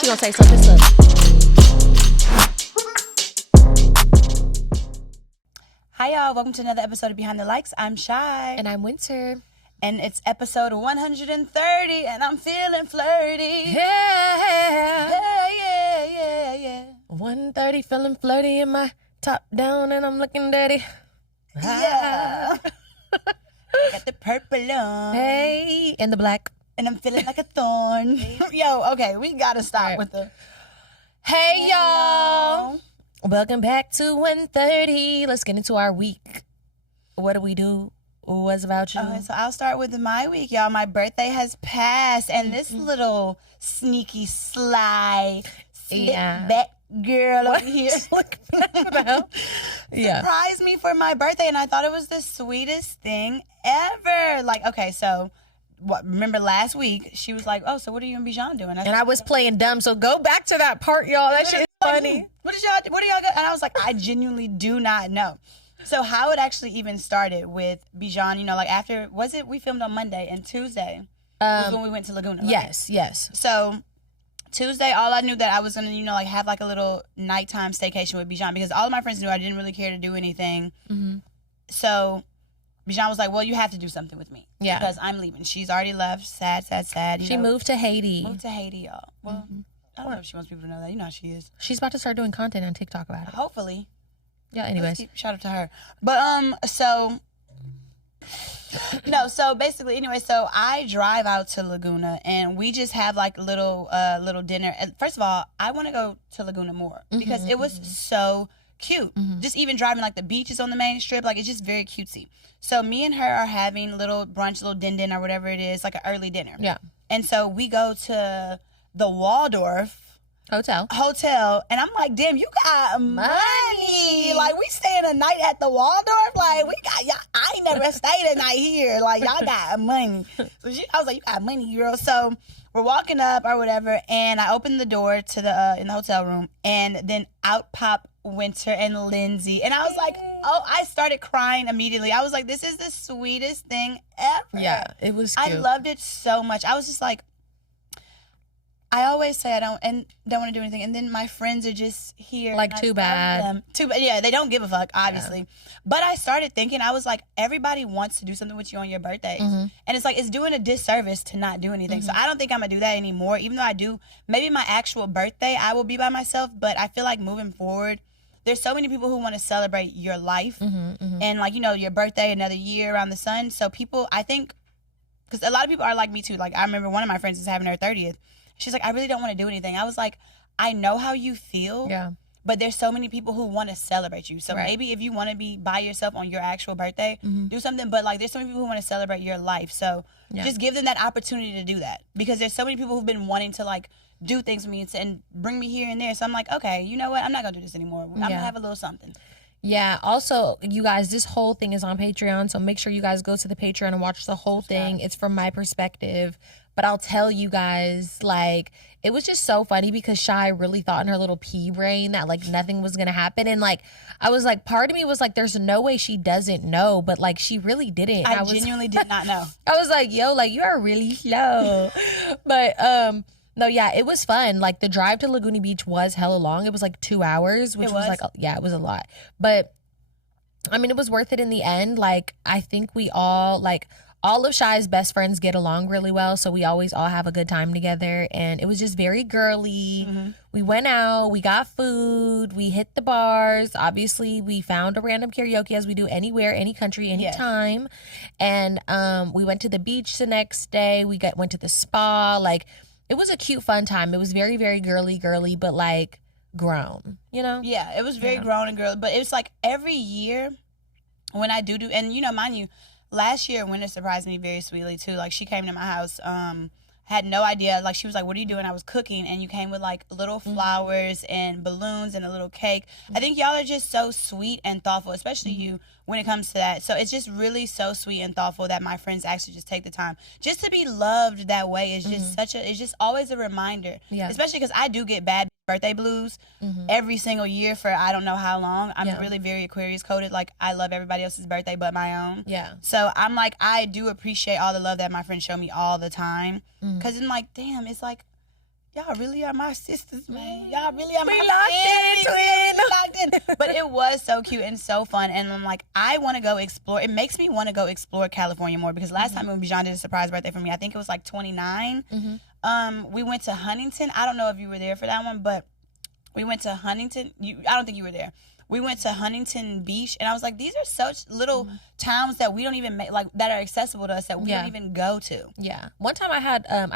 she gonna say something silly. Hi y'all, welcome to another episode of Behind the Likes. I'm Shy. And I'm Winter. And it's episode 130 and I'm feeling flirty. Yeah. Yeah. 130, feeling flirty in my top down and I'm looking dirty. Yeah. Got the purple on. Hey, and the black. And I'm feeling like a thorn. Yo, okay, we gotta stop with the... Hey, y'all. Welcome back to 130. Let's get into our week. What do we do? What's about you? Okay, so I'll start with my week, y'all. My birthday has passed, and this little sneaky, sly, slip back girl over here surprised me for my birthday, and I thought it was the sweetest thing ever. Like, okay, so remember last week she was like, "Oh, so what are you and Bijan doing?" I was playing dumb, so go back to that part, y'all. That shit is funny. What are y'all go? And I was like, I genuinely do not know. So how it actually even started with Bijan, you know, like after, we filmed on Monday, and Tuesday was when we went to Laguna. Right? Yes. So Tuesday, all I knew that I was going to, you know, like have like a little nighttime staycation with Bijan, because all of my friends knew I didn't really care to do anything. Mm-hmm. So Bijan was like, well, you have to do something with me. Yeah. Because I'm leaving. She's already left. Sad. She moved to Haiti. Y'all. Well, I don't know if she wants people to know that. You know how she is. She's about to start doing content on TikTok about it. Hopefully. Yeah, anyways. Shout out to her. But, so basically, anyway, so I drive out to Laguna, and we just have like little dinner. And first of all, I want to go to Laguna more because it was so cute. Just even driving, like the beaches on the main strip, like it's just very cutesy. So me and her are having little brunch, little din or whatever it is, like an early dinner. Yeah. And so we go to the Waldorf Hotel, and I'm like, damn, you got money. Like, we staying a night at the Waldorf. Like, we got y'all. I ain't never stayed a night here. Like, y'all got money. So I was like, you got money, girl. So we're walking up or whatever, and I open the door to the in the hotel room, and then out pop Winter and Lindsay, and I was like, oh, I started crying immediately. I was like, this is the sweetest thing ever. Yeah, it was cute. I loved it so much. I was just like, I always say I don't want to do anything, and then my friends are just here. Like, too bad. Yeah, they don't give a fuck, obviously. Yeah. But I started thinking, I was like, everybody wants to do something with you on your birthday, and it's like, it's doing a disservice to not do anything. So I don't think I'm gonna do that anymore. Even though I do, maybe my actual birthday I will be by myself, but I feel like moving forward, there's so many people who want to celebrate your life, and like, you know, your birthday, another year around the sun. So people, I think, because a lot of people are like me too. Like, I remember one of my friends is having her 30th. She's like, I really don't want to do anything. I was like, I know how you feel, but there's so many people who want to celebrate you. So maybe if you want to be by yourself on your actual birthday, do something. But like, there's so many people who want to celebrate your life. So just give them that opportunity to do that, because there's so many people who've been wanting to like do things with me and bring me here and there. So I'm like, okay, you know what? I'm not going to do this anymore. I'm going to have a little something. Yeah. Also, you guys, this whole thing is on Patreon. So make sure you guys go to the Patreon and watch the whole thing. It's from my perspective. But I'll tell you guys, like, it was just so funny because Shy really thought in her little pea brain that, like, nothing was going to happen. And, like, I was like, part of me was like, there's no way she doesn't know. But, like, she really didn't. I genuinely did not know. I was like, yo, like, you are really slow. But, no, yeah, it was fun. Like, the drive to Laguna Beach was hella long. It was, like, 2 hours, which was like, it was a lot. But, I mean, it was worth it in the end. Like, I think we all, like, all of Shy's best friends get along really well, so we always all have a good time together, and it was just very girly. We went out, we got food, we hit the bars. Obviously, we found a random karaoke, as we do anywhere, any country, anytime. And we went to the beach the next day. We went to the spa. Like, it was a cute, fun time. It was very, very girly, but like grown, you know? Yeah, it was very grown and girly, but it was like every year when I do, and you know, mind you, last year, Winter surprised me very sweetly, too. Like, she came to my house, had no idea. Like, she was like, what are you doing? I was cooking, and you came with, like, little flowers and balloons and a little cake. I think y'all are just so sweet and thoughtful, especially you, when it comes to that. So it's just really so sweet and thoughtful that my friends actually just take the time. Just to be loved that way is just it's just always a reminder. Yeah. Especially because I do get bad birthday blues every single year for I don't know how long. I'm really very Aquarius coded. Like, I love everybody else's birthday but my own. Yeah. So I'm like, I do appreciate all the love that my friends show me all the time. Because I'm like, damn, it's like, y'all really are my sisters, man. Y'all really are my locked in. But it was so cute and so fun. And I'm like, I want to go explore. It makes me want to go explore California more because last time when Bijan did a surprise birthday for me, I think it was like 29. We went to Huntington. I don't know if you were there for that one, but we went to Huntington. I don't think you were there. We went to Huntington Beach, and I was like, these are such little towns that we don't even make, like, that are accessible to us that we don't even go to. Yeah. One time I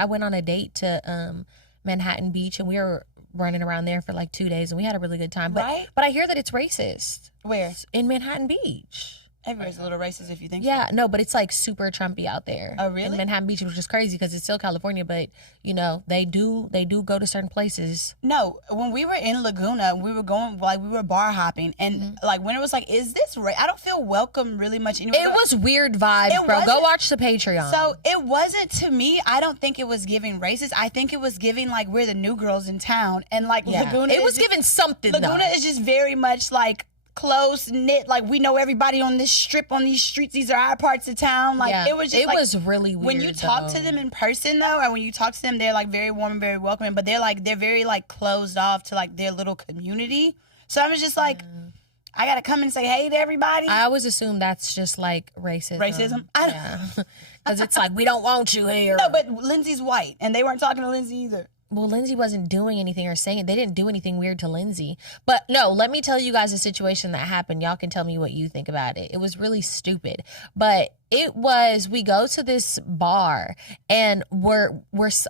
went on a date to Manhattan Beach, and we were running around there for like 2 days, and we had a really good time. But I hear that it's racist. Where? In Manhattan Beach. Everywhere's a little racist if you think so. No, but it's like super Trumpy out there. Oh, really? In Manhattan Beach, which is crazy because it's still California, but you know, they do go to certain places. No, when we were in Laguna, we were going, like, we were bar hopping, and like when it was like, is this right? I don't feel welcome really much anymore. It was weird vibes, bro. Go watch the Patreon. So it wasn't, to me, I don't think it was giving racist. I think it was giving like we're the new girls in town, and like Laguna. It was giving something. Laguna is just very much like close knit, like we know everybody on this strip, on these streets. These are our parts of town. Like it was just, was really weird. When you talk to them in person though, and when you talk to them, they're like very warm and very welcoming, but they're very like closed off to like their little community. So I was just like, I gotta come and say hey to everybody. I always assume that's just like racism. Yeah, because it's like, we don't want you here. No, but Lindsay's white, and they weren't talking to Lindsay either. Well, Lindsay wasn't doing anything or saying it. They didn't do anything weird to Lindsay. But no, let me tell you guys a situation that happened. Y'all can tell me what you think about it. It was really stupid. But it was, we go to this bar, and we're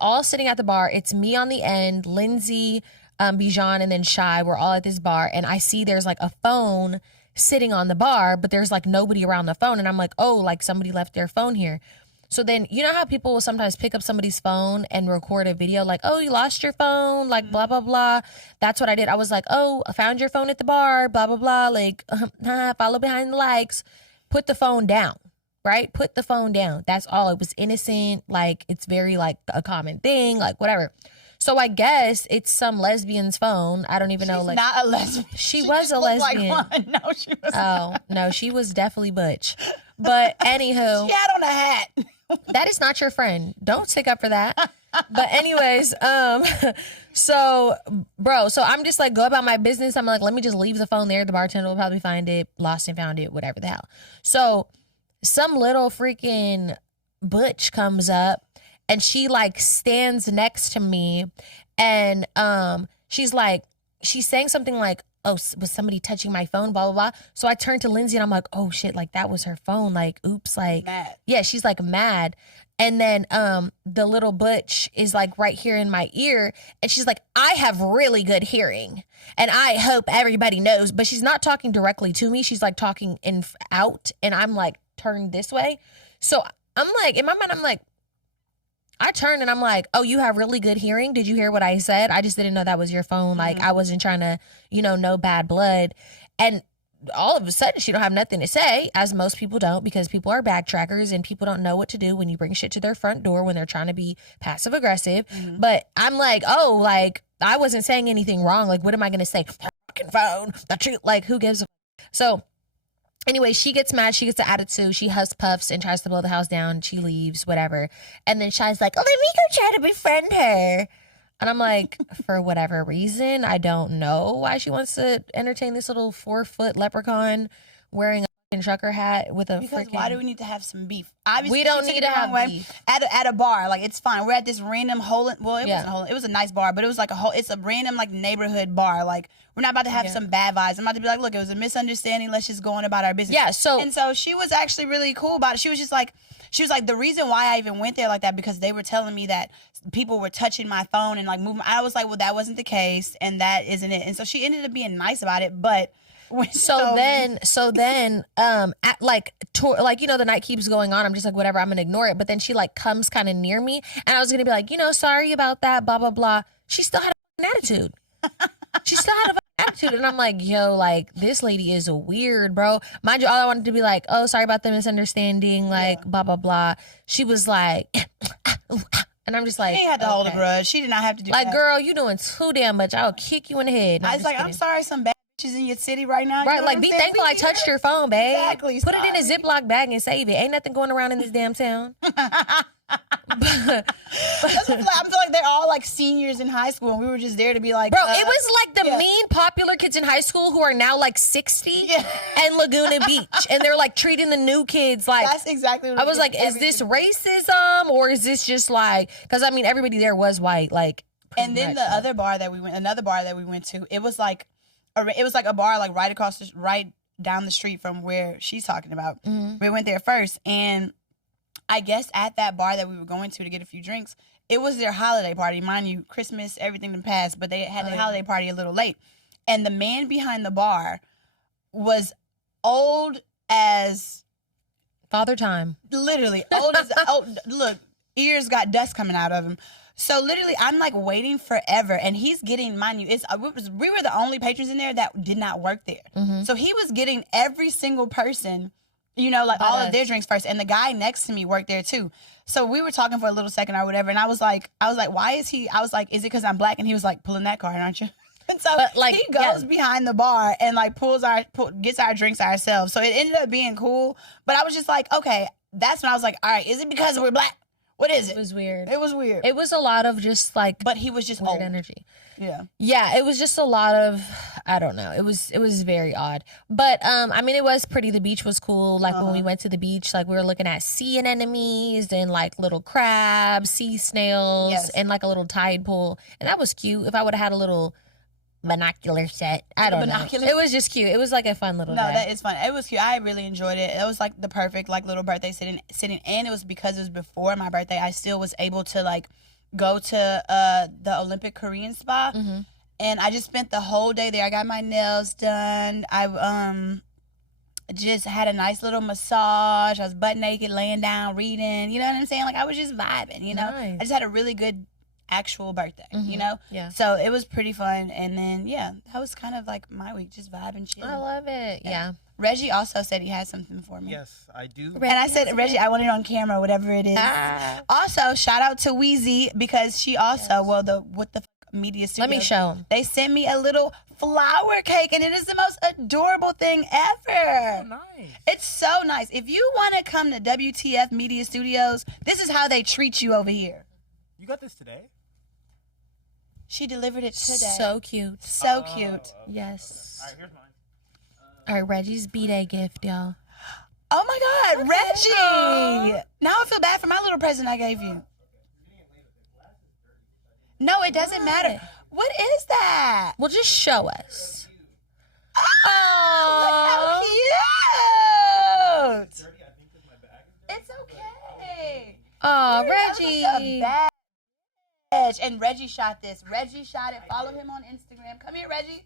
all sitting at the bar. It's me on the end, Lindsay, Bijan, and then Shy. We're all at this bar, and I see there's like a phone sitting on the bar, but there's like nobody around the phone. And I'm like, oh, like somebody left their phone here. So then, you know how people will sometimes pick up somebody's phone and record a video like, oh, you lost your phone, like, blah, blah, blah. That's what I did. I was like, oh, I found your phone at the bar, blah, blah, blah. Like, follow behind the likes. Put the phone down, right? Put the phone down. That's all. It was innocent. Like, it's very, like, a common thing, like, whatever. So I guess it's some lesbian's phone. I don't even know. Like, not a lesbian. She was a lesbian. Like one. No, she was. Oh, no, she was definitely butch. But anywho. She had on a hat. That is not your friend. Don't stick up for that. But anyways, so I'm just like, go about my business. I'm like, let me just leave the phone there. The bartender will probably find it, lost and found it, whatever the hell. So some little freaking butch comes up, and she like stands next to me, and she's saying something like, oh, was somebody touching my phone, blah, blah, blah. So I turned to Lindsay, and I'm like, oh, shit, like, that was her phone. Like, oops, like, mad. Yeah, she's, like, mad. And then the little butch is, like, right here in my ear, and she's like, I have really good hearing, and I hope everybody knows. But she's not talking directly to me. She's, like, talking out, and I'm, like, turned this way. So I'm, like, in my mind, I'm, like, I turned and I'm like, oh, you have really good hearing? Did you hear what I said? I just didn't know that was your phone. Like, I wasn't trying to, no bad blood. And all of a sudden, she don't have nothing to say, as most people don't, because people are backtrackers and people don't know what to do when you bring shit to their front door when they're trying to be passive aggressive. But I'm like, oh, like, I wasn't saying anything wrong. Like, what am I going to say? Fucking phone. Like, who gives a So anyway, she gets mad. She gets an attitude. She huff puffs and tries to blow the house down. She leaves, whatever. And then Shy's like, oh, let me go try to befriend her. And I'm like, for whatever reason, I don't know why she wants to entertain this little 4-foot leprechaun wearing a fucking trucker hat with a because freaking... why do we need to have some beef? Obviously, we don't need to have beef. At a bar. Like, it's fine. We're at this random hole. Well, it wasn't a hole. It was a nice bar, but it was like it's a random, like, neighborhood bar. Like, we're not about to have some bad vibes. I'm about to be like, look, it was a misunderstanding. Let's just go on about our business. Yeah, And so she was actually really cool about it. She was like, the reason why I even went there like that, because they were telling me that people were touching my phone and, like, moving. I was like, well, that wasn't the case, and that isn't it. And so she ended up being nice about it, but... So then, at like, the night keeps going on. I'm just like, whatever, I'm gonna ignore it. But then she like comes kind of near me, and I was gonna be like, sorry about that, blah blah blah. She still had an attitude. She still had an attitude, and I'm like, yo, like, this lady is weird, bro. Mind you, all I wanted to be like, oh, sorry about the misunderstanding, like, blah blah blah. She was like, and I'm just like, she had to hold a grudge. She did not have to do like, that. Girl, you doing too damn much. I'll kick you in the head. I was like, I'm sorry, some bad bitches in your city right now. Right, like, be thankful I touched your phone, babe. Exactly. Put it in a Ziploc bag and save it. Ain't nothing going around in this damn town. That's what feel like they're all like seniors in high school, and we were just there to be like, bro. It was like the mean popular kids in high school who are now like 60 and Laguna Beach, and they're like treating the new kids like. That's exactly what I was like, is this racism or is this just like? Because I mean, everybody there was white, like. And then another bar that we went to, it was like a bar like right down the street from where she's talking about. Mm-hmm. We went there first, and I guess at that bar that we were going to get a few drinks, it was their holiday party. Mind you, Christmas, everything done passed, but they had the holiday party a little late. And the man behind the bar was old as... Father Time. Literally, old as... look, ears got dust coming out of him. So literally, I'm like waiting forever, and he's getting, mind you, we were the only patrons in there that did not work there. Mm-hmm. So he was getting every single person, like all of their drinks first, and the guy next to me worked there too. So we were talking for a little second or whatever, and I was like, why is he? I was like, is it because I'm black? And he was like, pulling that card, aren't you? And so he goes behind the bar and like gets our drinks ourselves. So it ended up being cool, but I was just like, okay, that's when I was like, all right, is it because we're black? What is it? It was weird. It was weird. It was a lot of just like... But he was just weird old. energy. Yeah. Yeah, it was just a lot of... I don't know. It was very odd. But, I mean, it was pretty. The beach was cool. Like, when we went to the beach, like, we were looking at sea anemones and, like, little crabs, sea snails, and, like, a little tide pool. And that was cute. If I would have had a little... binocular set. I don't know. It was just cute. It was like a fun little day. That is fun. It was cute. I really enjoyed it. It was like the perfect like little birthday sitting, and it was because it was before my birthday. I still was able to like go to the Olympic Korean spa, and I just spent the whole day there. I got my nails done. I just had a nice little massage. I was butt naked, laying down, reading. You know what I'm saying? Like I was just vibing. Nice. I just had a really good actual birthday, Yeah. So it was pretty fun, and then that was kind of like my week, just vibing, chilling. I love it. Yeah. Reggie also said he had something for me. Yes, I do. And I said, Reggie, I want it on camera, whatever it is. Also, shout out to Weezy because she also, with the media studio. Let me show. They sent me a little flower cake, and it is the most adorable thing ever. So nice. It's so nice. If you want to come to WTF Media Studios, this is how they treat you over here. You got this today? She delivered it today. So cute. So cute. Yes. All right, here's mine. All right, Reggie's B-Day gift, y'all. Oh my God, Reggie! Now I feel bad for my little present I gave you. No, it doesn't matter. What is that? Well, just show us. Oh, look how cute! It's okay. Oh, Reggie. And Reggie shot this. Reggie shot it. Follow him on Instagram. Come here, Reggie.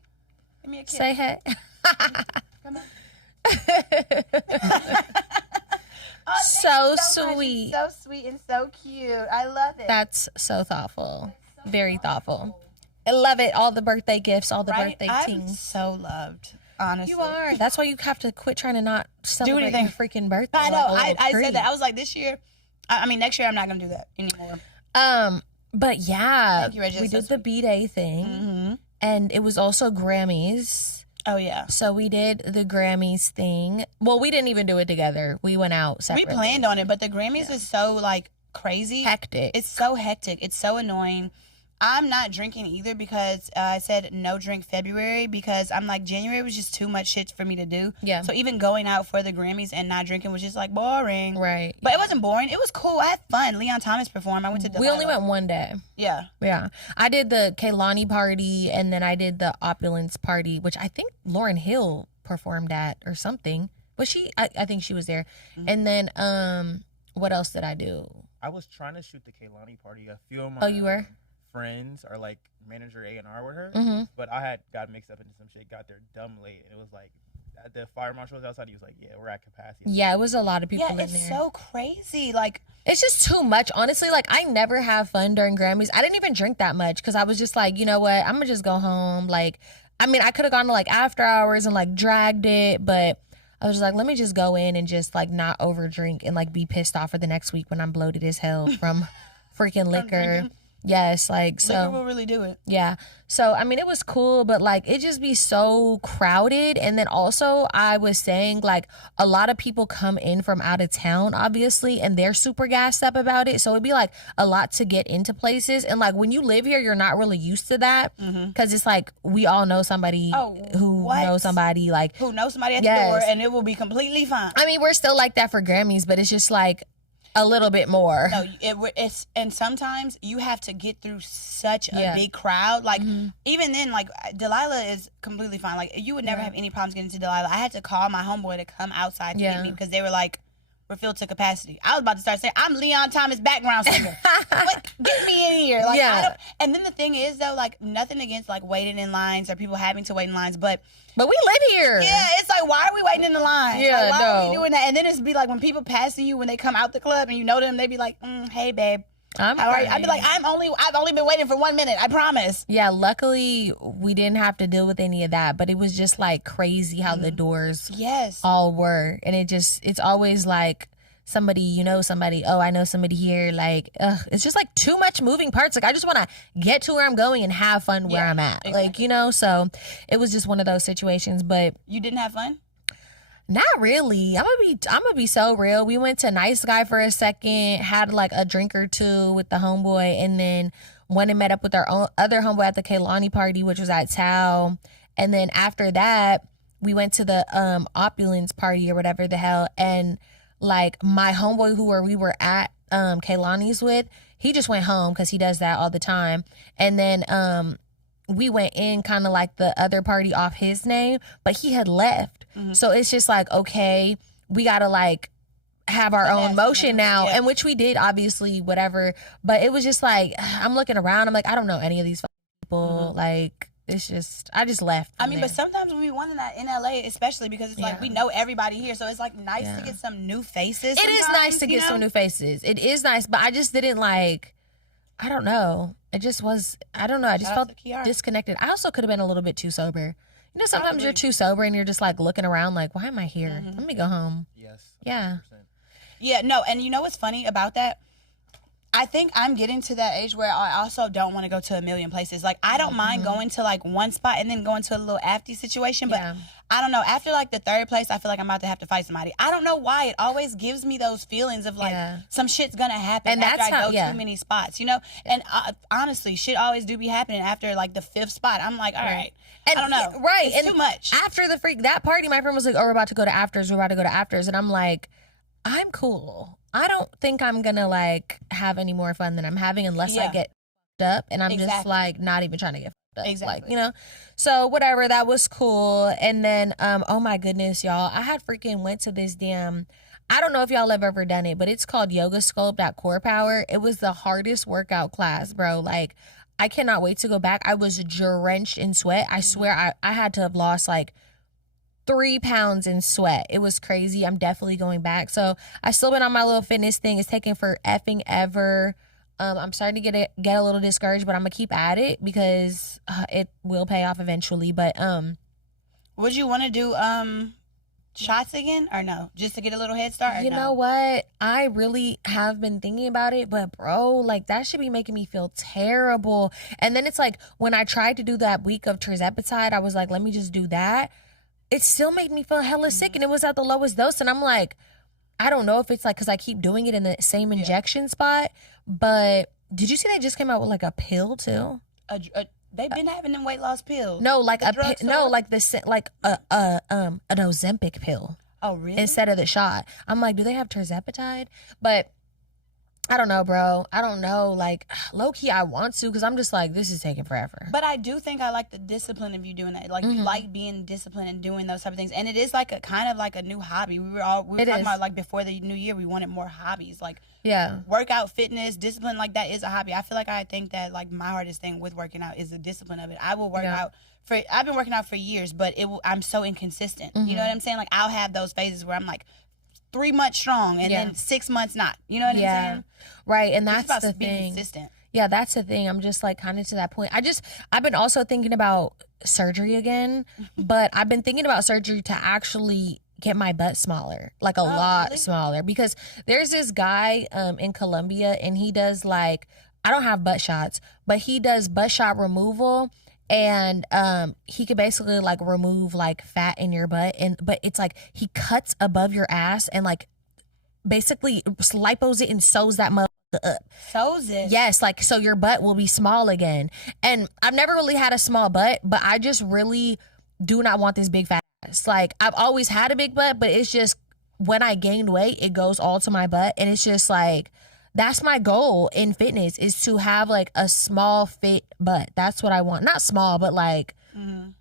Give me a kiss. Say hey. Come on. So so sweet. So sweet and so cute. I love it. That's so thoughtful. Very thoughtful. I love it. All the birthday gifts, all the birthday I'm things. so loved. Honestly. You are. That's why you have to quit trying to not celebrate anything. your freaking birthday. I know. Like I said that. I was like, this year, I mean, next year I'm not going to do that anymore. But yeah, Thank you, Reggie. we did the B-Day thing, and it was also Grammys. Oh, yeah. So we did the Grammys thing. Well, we didn't even do it together. We went out separately. We planned on it, but the Grammys is so, like, crazy. Hectic. It's so hectic. It's so annoying. I'm not drinking either because I said no drink February because I'm like, January was just too much shit for me to do. Yeah. So even going out for the Grammys and not drinking was just like boring. Right. But it wasn't boring. It was cool. I had fun. Leon Thomas performed. I went to We only went one day. Yeah. Yeah. I did the Kehlani party, and then I did the Opulence party, which I think Lauryn Hill performed at or something. But I think she was there. And then what else did I do? I was trying to shoot the Kehlani party. A few of my you were? friends are like manager A&R with her, but I had got mixed up into some shit, got there dumb late, and it was like at the fire marshal was outside. He was like, yeah, we're at capacity. Yeah, it was a lot of people in there. Yeah, it's so crazy. Like, it's just too much. Honestly, like, I never have fun during Grammys. I didn't even drink that much because I was just like, you know what? I'm going to just go home. Like, I mean, I could have gone to, like, after hours and, like, dragged it, but I was like, let me just go in and just, like, not over drink and, like, be pissed off for the next week when I'm bloated as hell from freaking liquor. Yes, like, so. Liquor will really do it. Yeah. So, I mean, it was cool, but like, it just be so crowded. And then also, I was saying, like, a lot of people come in from out of town, obviously, and they're super gassed up about it. So, it'd be like a lot to get into places. And like, when you live here, you're not really used to that because it's like we all know somebody who knows somebody, like, who knows somebody at the door, and it will be completely fine. I mean, we're still like that for Grammys, but it's just like a little bit more. No, it's and sometimes you have to get through such a big crowd. Like even then, like Delilah is completely fine. Like you would never have any problems getting to Delilah. I had to call my homeboy to come outside to meet me because they were like, we're filled to capacity. I was about to start saying, I'm Leon Thomas background singer. Like, get me in here. Like, and then the thing is though, like nothing against like waiting in lines or people having to wait in lines, but we live here. Yeah, it's like, why are we waiting in the line? Yeah, like, why are we doing that? And then it's be like when people passing you when they come out the club and you know them, they be like, hey babe, how are you? I'd be like, I've only been waiting for 1 minute, I promise. Yeah, luckily we didn't have to deal with any of that, but it was just like crazy how the doors all were. And it's always like somebody, oh, I know somebody here. Like, it's just like too much moving parts. Like, I just want to get to where I'm going and have fun where I'm at. Exactly. Like, so it was just one of those situations. But you didn't have fun? Not really. I'm gonna be so real. We went to Nice Guy for a second, had like a drink or two with the homeboy, and then went and met up with our other homeboy at the Kehlani party, which was at Tao. And then after that, we went to the Opulence party or whatever the hell, and like my homeboy who we were at Kehlani's with, he just went home because he does that all the time. And then we went in kind of like the other party off his name, but he had left. So it's just like, okay, we gotta like have our own motion now, and which we did, obviously, whatever. But it was just like, I'm looking around, I'm like, I don't know any of these people. Like, it's just, I just left. I mean, but sometimes when we won that in LA, especially because it's like we know everybody here, so it's like nice to get some new faces. It is nice to get some new faces. It is nice, but I just didn't like, I don't know. It just was, I don't know. I just felt disconnected. I also could have been a little bit too sober. Sometimes you're too sober and you're just like looking around like, why am I here? Let me go home. Yes. 100%. Yeah. Yeah, no, and you know what's funny about that? I think I'm getting to that age where I also don't want to go to a million places. Like, I don't mind going to like one spot and then going to a little afty situation, but I don't know. After like the third place, I feel like I'm about to have to fight somebody. I don't know why. It always gives me those feelings of like some shit's gonna happen and after I go too many spots, And honestly, shit always do be happening after like the fifth spot. I'm like, all right. And I don't know. Right. It's too much. After that party, my friend was like, oh, we're about to go to afters. And I'm like, I'm cool. I don't think I'm gonna like have any more fun than I'm having unless I get fucked up, and I'm just like not even trying to get fucked up. Exactly. Like, so whatever, that was cool. And then oh my goodness, y'all, I had freaking went to this damn, I don't know if y'all have ever done it, but it's called Yoga Sculpt at Core Power. It was the hardest workout class, bro. Like, I cannot wait to go back. I was drenched in sweat. I swear I had to have lost like 3 pounds in sweat. It was crazy. I'm definitely going back. So I still been on my little fitness thing. It's taking for effing ever. I'm starting to get a little discouraged, but I'm gonna keep at it because it will pay off eventually. But would you want to do shots again or no? Just to get a little head start? You know what? I really have been thinking about it, but bro, like that should be making me feel terrible. And then it's like when I tried to do that week of tirzepatide, I was like, let me just do that. It still made me feel hella sick, and it was at the lowest dose. And I'm like, I don't know if it's like because I keep doing it in the same injection spot. But did you see they just came out with like a pill too? They've been having them weight loss pills. No, like an Ozempic pill. Oh, really? Instead of the shot. I'm like, do they have tirzepatide? But I don't know, bro. I don't know. Like, low-key, I want to because I'm just like, this is taking forever. But I do think I like the discipline of you doing that. Like, you like being disciplined and doing those type of things. And it is like a kind of like a new hobby. We were talking about like before the new year, we wanted more hobbies. Like, workout, fitness, discipline, like that is a hobby. I feel like I think that like my hardest thing with working out is the discipline of it. I will work out. I've been working out for years, but I'm so inconsistent. You know what I'm saying? Like, I'll have those phases where I'm like 3 months strong and then 6 months not. You know what I'm saying? Right, and that's about the being thing. consistent. Yeah, that's the thing. I'm just like kind of to that point. I've been also thinking about surgery again, but I've been thinking about surgery to actually get my butt smaller, like a lot smaller, because there's this guy in Colombia and he does like I don't have butt shots, but he does butt shot removal. And he could basically like remove like fat in your butt, but it's like he cuts above your ass and like basically lipos it and sews that motherfucker up. Sews it? Yes, like so your butt will be small again. And I've never really had a small butt, but I just really do not want this big fat ass. Like I've always had a big butt, but it's just when I gained weight, it goes all to my butt, and it's just like. That's my goal in fitness is to have like a small fit butt. That's what I want. Not small, but like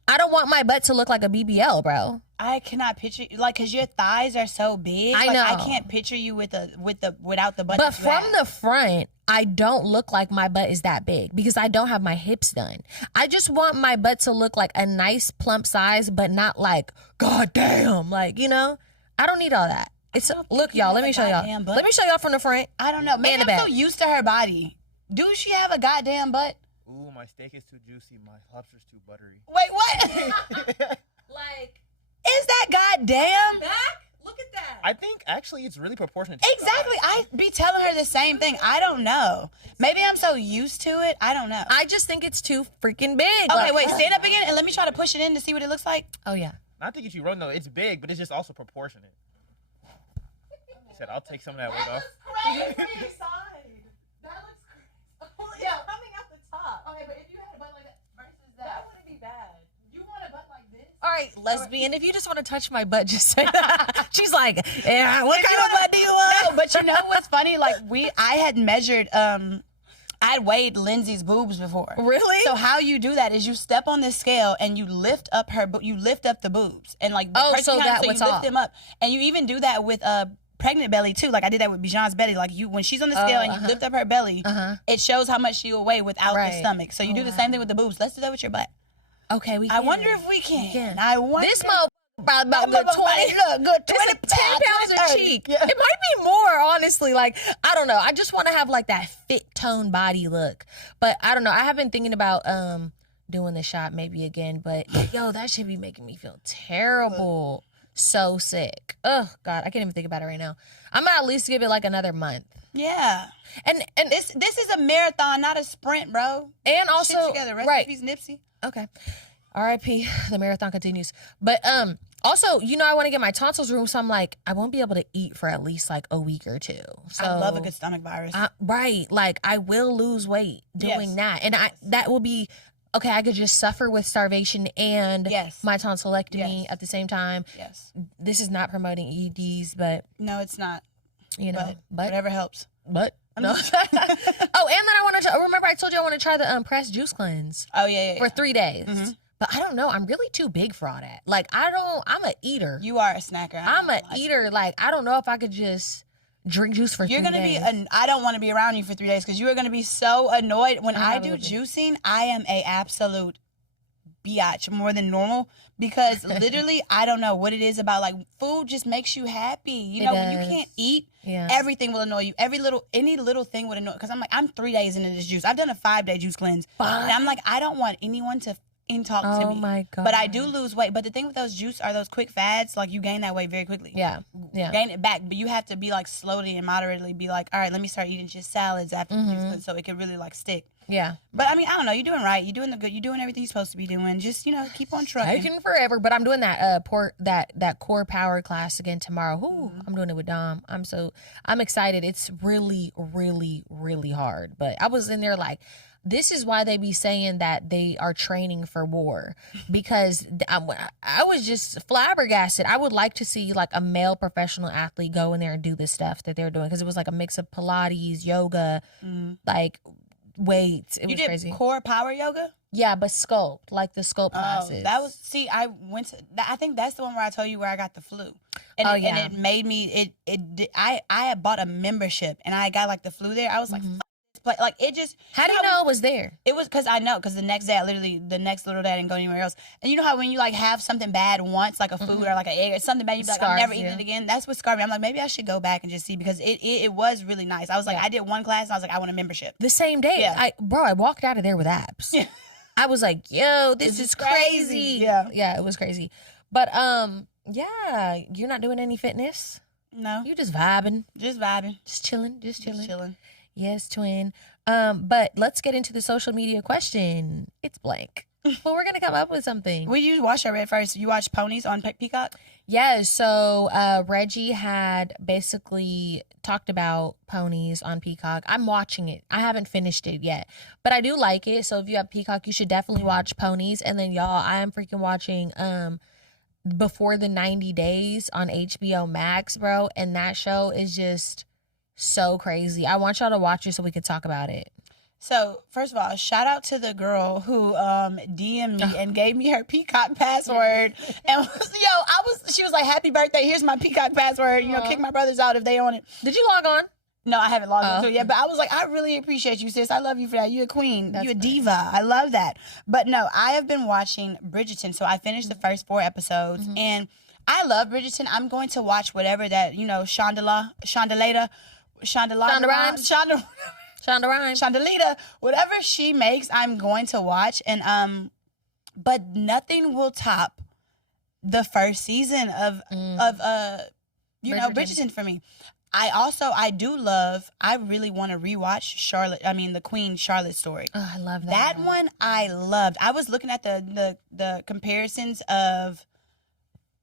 I don't want my butt to look like a BBL, bro. I cannot picture like because your thighs are so big. I know. I can't picture you without the butt. But from the front, I don't look like my butt is that big because I don't have my hips done. I just want my butt to look like a nice plump size, but not like god damn, like you know. I don't need all that. It's look, y'all. Let me show y'all. Let me show y'all from the front. I don't know. Maybe I'm so used to her body. Do she have a goddamn butt? Ooh, my steak is too juicy. My lobster's too buttery. Wait, what? Like, is that goddamn? back? Look at that. I think actually it's really proportionate. To Exactly. I be telling her the same thing. I don't know. Maybe I'm so used to it. I don't know. I just think it's too freaking big. Okay, like, wait. Stand up again and let me try to push it in to see what it looks like. Oh yeah. Not to get you wrong though, it's big, but it's just also proportionate. He said, "I'll take some of that weight off." That looks crazy. Yeah, coming out the top. Okay, but if you had a butt like that versus that wouldn't be bad. You want a butt like this? All right, lesbian. If you just want to touch my butt, just say that. She's like, yeah. What kind of butt do you want? No, but you know what's funny? Like I had measured. I'd weighed Lindsay's boobs before. Really? So how you do that is you step on this scale and you lift up you lift up the boobs and like so that you what's lift off. them up and you even do that with pregnant belly too. Like I did that with Bijan's belly. Like when she's on the scale and you lift up her belly, it shows how much she will weigh without the stomach. So you do the same thing with the boobs. Let's do that with your butt. Okay, we. I wonder if we can. I wonder. This motherfucker about good 20. Look, good 20 10 pounds of 30. cheek. Yeah. It might be more, honestly. Like, I don't know. I just want to have like that fit tone body look. But I don't know. I have been thinking about doing the shot maybe again. But yo, that should be making me feel terrible. So sick. Oh God, I can't even think about it right now. I'm gonna at least give it like another month. Yeah. And This is a marathon, not a sprint, bro. and also Shit together. Rest in peace, Nipsey. Okay. R.I.P. The marathon continues. But also, you know, I want to get my tonsils removed, so I'm like, I won't be able to eat for at least like a week or two. So I love a good stomach virus. Right. Like I will lose weight doing that. And that will be okay, I could just suffer with starvation and my tonsillectomy at the same time. Yes. This is not promoting EDs, but no, it's not. You know, but whatever helps. But no. Oh, and then I want to remember I told you I want to try the pressed juice cleanse. Oh yeah. For 3 days. Mm-hmm. But I don't know. I'm really too big for all that. Like I'm an eater. You are a snacker. I'm an eater. Like I don't know if I could just drink juice for 3 days. You're gonna be. I don't want to be around you for 3 days because you are gonna be so annoyed when I do juicing. I am a absolute biatch more than normal because literally I don't know what it is about like food just makes you happy. You know when you can't eat, everything will annoy you. Any little thing would annoy because I'm like I'm 3 days into this juice. I've done a 5-day juice cleanse, and I'm like I don't want anyone to talk to me. Oh my God. But I do lose weight. But the thing with those juice are those quick fads. Like you gain that weight very quickly. Yeah. Gain it back. But you have to be like slowly and moderately be like, all right, let me start eating just salads after the juice cleanse so it can really like stick. Yeah. But I mean, I don't know. You're doing right. You're doing the good. You're doing everything you're supposed to be doing. Just, keep on trucking. Taking forever. But I'm doing that that core power class again tomorrow. Ooh, I'm doing it with Dom. I'm excited. It's really, really, really hard. But I was in there like, this is why they be saying that they are training for war because I was just flabbergasted. I would like to see like a male professional athlete go in there and do this stuff that they're doing because it was like a mix of Pilates, yoga, like weights. It was crazy. You did core power yoga? Yeah, but sculpt, like the sculpt classes. I think that's the one where I told you where I got the flu. And it made me, I had bought a membership and I got like the flu there. I was like, like it just. How do you know it was there? It was because the next day the next little day I didn't go anywhere else. And you know how when you like have something bad once, like a food or like an egg or something bad, you be like, I'll never eat it again. That's what scarred me. I'm like, maybe I should go back and just see because it was really nice. I was like, I did one class and I was like, I want a membership. The same day, I walked out of there with abs. Yeah. I was like, yo, this is crazy. Yeah, it was crazy. But yeah, you're not doing any fitness? No. You just vibing. Just vibing. Just chilling. Yes, twin. But let's get into the social media question. It's blank. But we're gonna come up with something. Will you watch it first? You watch Ponies on Peacock? Yes. So Reggie had basically talked about Ponies on Peacock. I'm watching it. I haven't finished it yet, but I do like it. So if you have Peacock, you should definitely watch Ponies. And then y'all, I am freaking watching Before the 90 Days on HBO Max, bro. And that show is just so crazy. I want y'all to watch it so we could talk about it. So, first of all, shout out to the girl who DM'd me and gave me her Peacock password. And she was like, happy birthday, here's my Peacock password. You know, kick my brothers out if they own it. Did you log on? No, I haven't logged into it yet. But I was like, I really appreciate you, sis. I love you for that. You a queen. You a diva. I love that. But no, I have been watching Bridgerton. So I finished the first 4 episodes. And I love Bridgerton. I'm going to watch whatever that, Shonda Rhimes, whatever she makes, I'm going to watch. And but nothing will top the first season of Bridgerton for me. I really want to rewatch the Queen Charlotte story. Oh, I love that one. I loved. I was looking at the comparisons of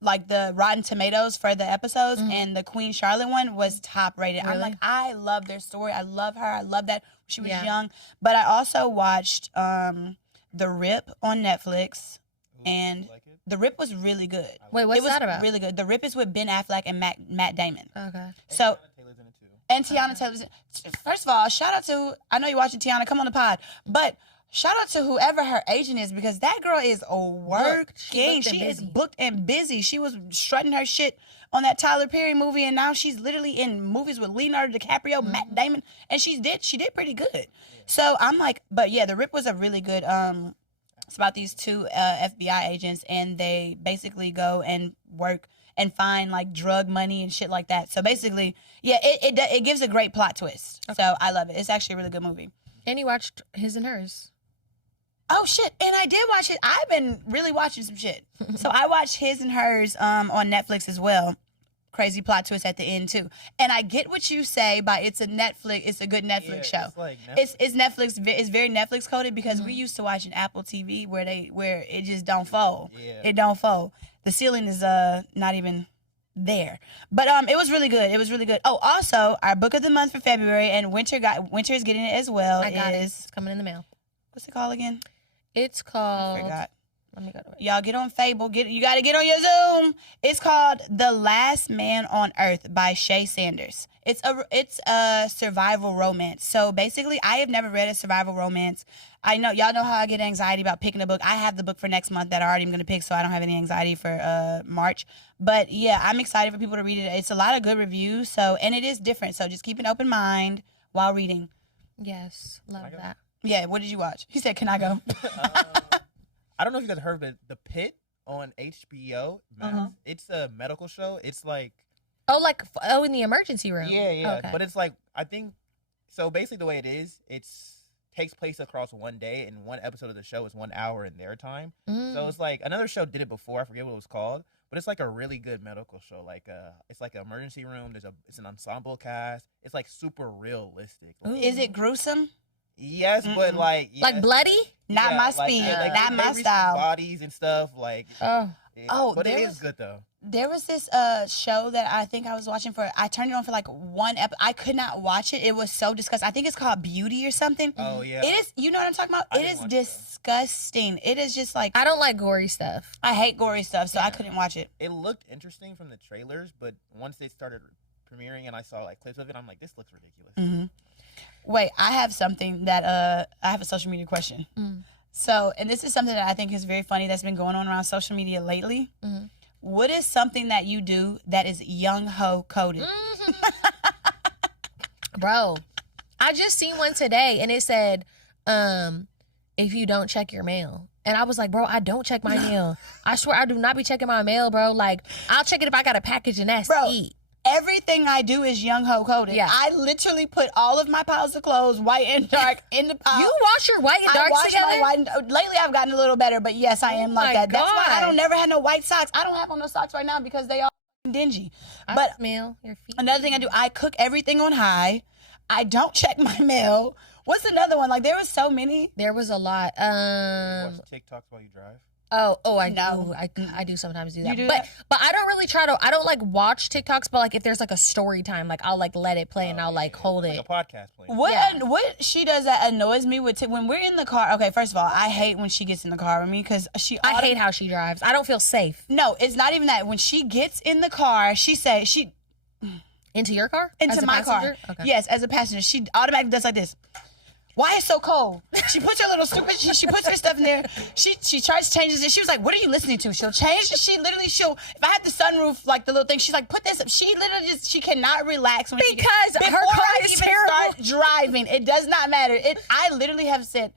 like the Rotten Tomatoes for the episodes, and the Queen Charlotte one was top rated. Really? I'm like, I love their story. I love her. I love that she was young. But I also watched The Rip on Netflix, and The Rip was really good. Wait, what's that about? Really good. The Rip is with Ben Affleck and Matt Damon. Okay. So, and Tiana Taylor's. First of all, shout out to, I know you're watching Tiana, come on the pod, but shout out to whoever her agent is, because that girl is working. She is booked and busy. She was strutting her shit on that Tyler Perry movie, and now she's literally in movies with Leonardo DiCaprio, Matt Damon, and she did pretty good. So I'm like, but yeah, The Rip was a really good. It's about these 2 FBI agents, and they basically go and work and find like drug money and shit like that. So basically, yeah, it gives a great plot twist. Okay. So I love it. It's actually a really good movie. And you watched His and Hers. Oh shit! And I did watch it. I've been really watching some shit. So I watched His and Hers on Netflix as well. Crazy plot twist at the end too. And I get what you say by it's a good Netflix show. It's like Netflix. It's Netflix. It's very Netflix coded, because we used to watch an Apple TV where it just don't fold. Yeah. It don't fold. The ceiling is not even there. But it was really good. It was really good. Oh, also our book of the month for February, and Winter is getting it as well. I got it. It's coming in the mail. What's it called again? It's called. I forgot. Let me go to it. Y'all get on Fable. You got to get on your Zoom. It's called The Last Man on Earth by Shay Sanders. It's a survival romance. So basically, I have never read a survival romance. I know y'all know how I get anxiety about picking a book. I have the book for next month that I already am going to pick, so I don't have any anxiety for March. But yeah, I'm excited for people to read it. It's a lot of good reviews, and it is different. So just keep an open mind while reading. Yes, love that. Yeah, what did you watch? He said, "Can I go?" I don't know if you guys heard of The Pit on HBO Max. It's a medical show. It's like in the emergency room. Yeah. Okay. But it's like, I think, so basically the way it is, takes place across one day, and one episode of the show is 1 hour in their time. So it's like, another show did it before, I forget what it was called, but it's like a really good medical show. Like it's like an emergency room. It's an ensemble cast. It's like super realistic. Like, is it gruesome? Yes, but like bloody? Not my speed. Not my style. Bodies and stuff like. But it is good though. There was this show that I think I was watching I turned it on for like one episode. I could not watch it. It was so disgusting. I think it's called Beauty or something. Oh yeah. It is. You know what I'm talking about? It is disgusting. It is just like, I don't like gory stuff. I hate gory stuff, so I couldn't watch it. It looked interesting from the trailers, but once they started premiering and I saw like clips of it, I'm like, this looks ridiculous. Mm-hmm. Wait, I have something that I have a social media question. So, and this is something that I think is very funny that's been going on around social media lately. What is something that you do that is young ho coded? Bro, I just seen one today, and it said, if you don't check your mail. And I was like, bro, I don't check my mail. I swear I do not be checking my mail, bro. Like, I'll check it if I got a package, and that's it. Everything I do is young ho coded. Yeah. I literally put all of my piles of clothes, white and dark, in the pile. You wash your white and dark together? Lately, I've gotten a little better, but yes, I am like that. God. That's why I don't never have no white socks. I don't have on those socks right now because they are dingy. I smell your feet. Another thing I do, I cook everything on high. I don't check my mail. What's another one? Like there was so many. There was a lot. Watch TikToks while you drive. I do sometimes do that. You do but that? but I don't really I don't like watch TikToks, but like if there's like a story time, like I'll like let it play and I'll like hold Like it. a podcast playing. What she does that annoys me with when we're in the car. Okay, first of all, I hate when she gets in the car with me because I hate how she drives. I don't feel safe. No, it's not even that. When she gets in the car, she Into your car? into As a my car. passenger? Okay. Yes, as a passenger, she automatically does like this. Why it's so cold? She puts her little stupid. She puts her stuff in there. She tries to change it. She was like, "What are you listening to?" She'll change. She'll. If I had the sunroof, like the little thing, she's like, "Put this up." She literally she cannot relax when Because before her car I is even terrible. start driving. It does not matter. I literally have said.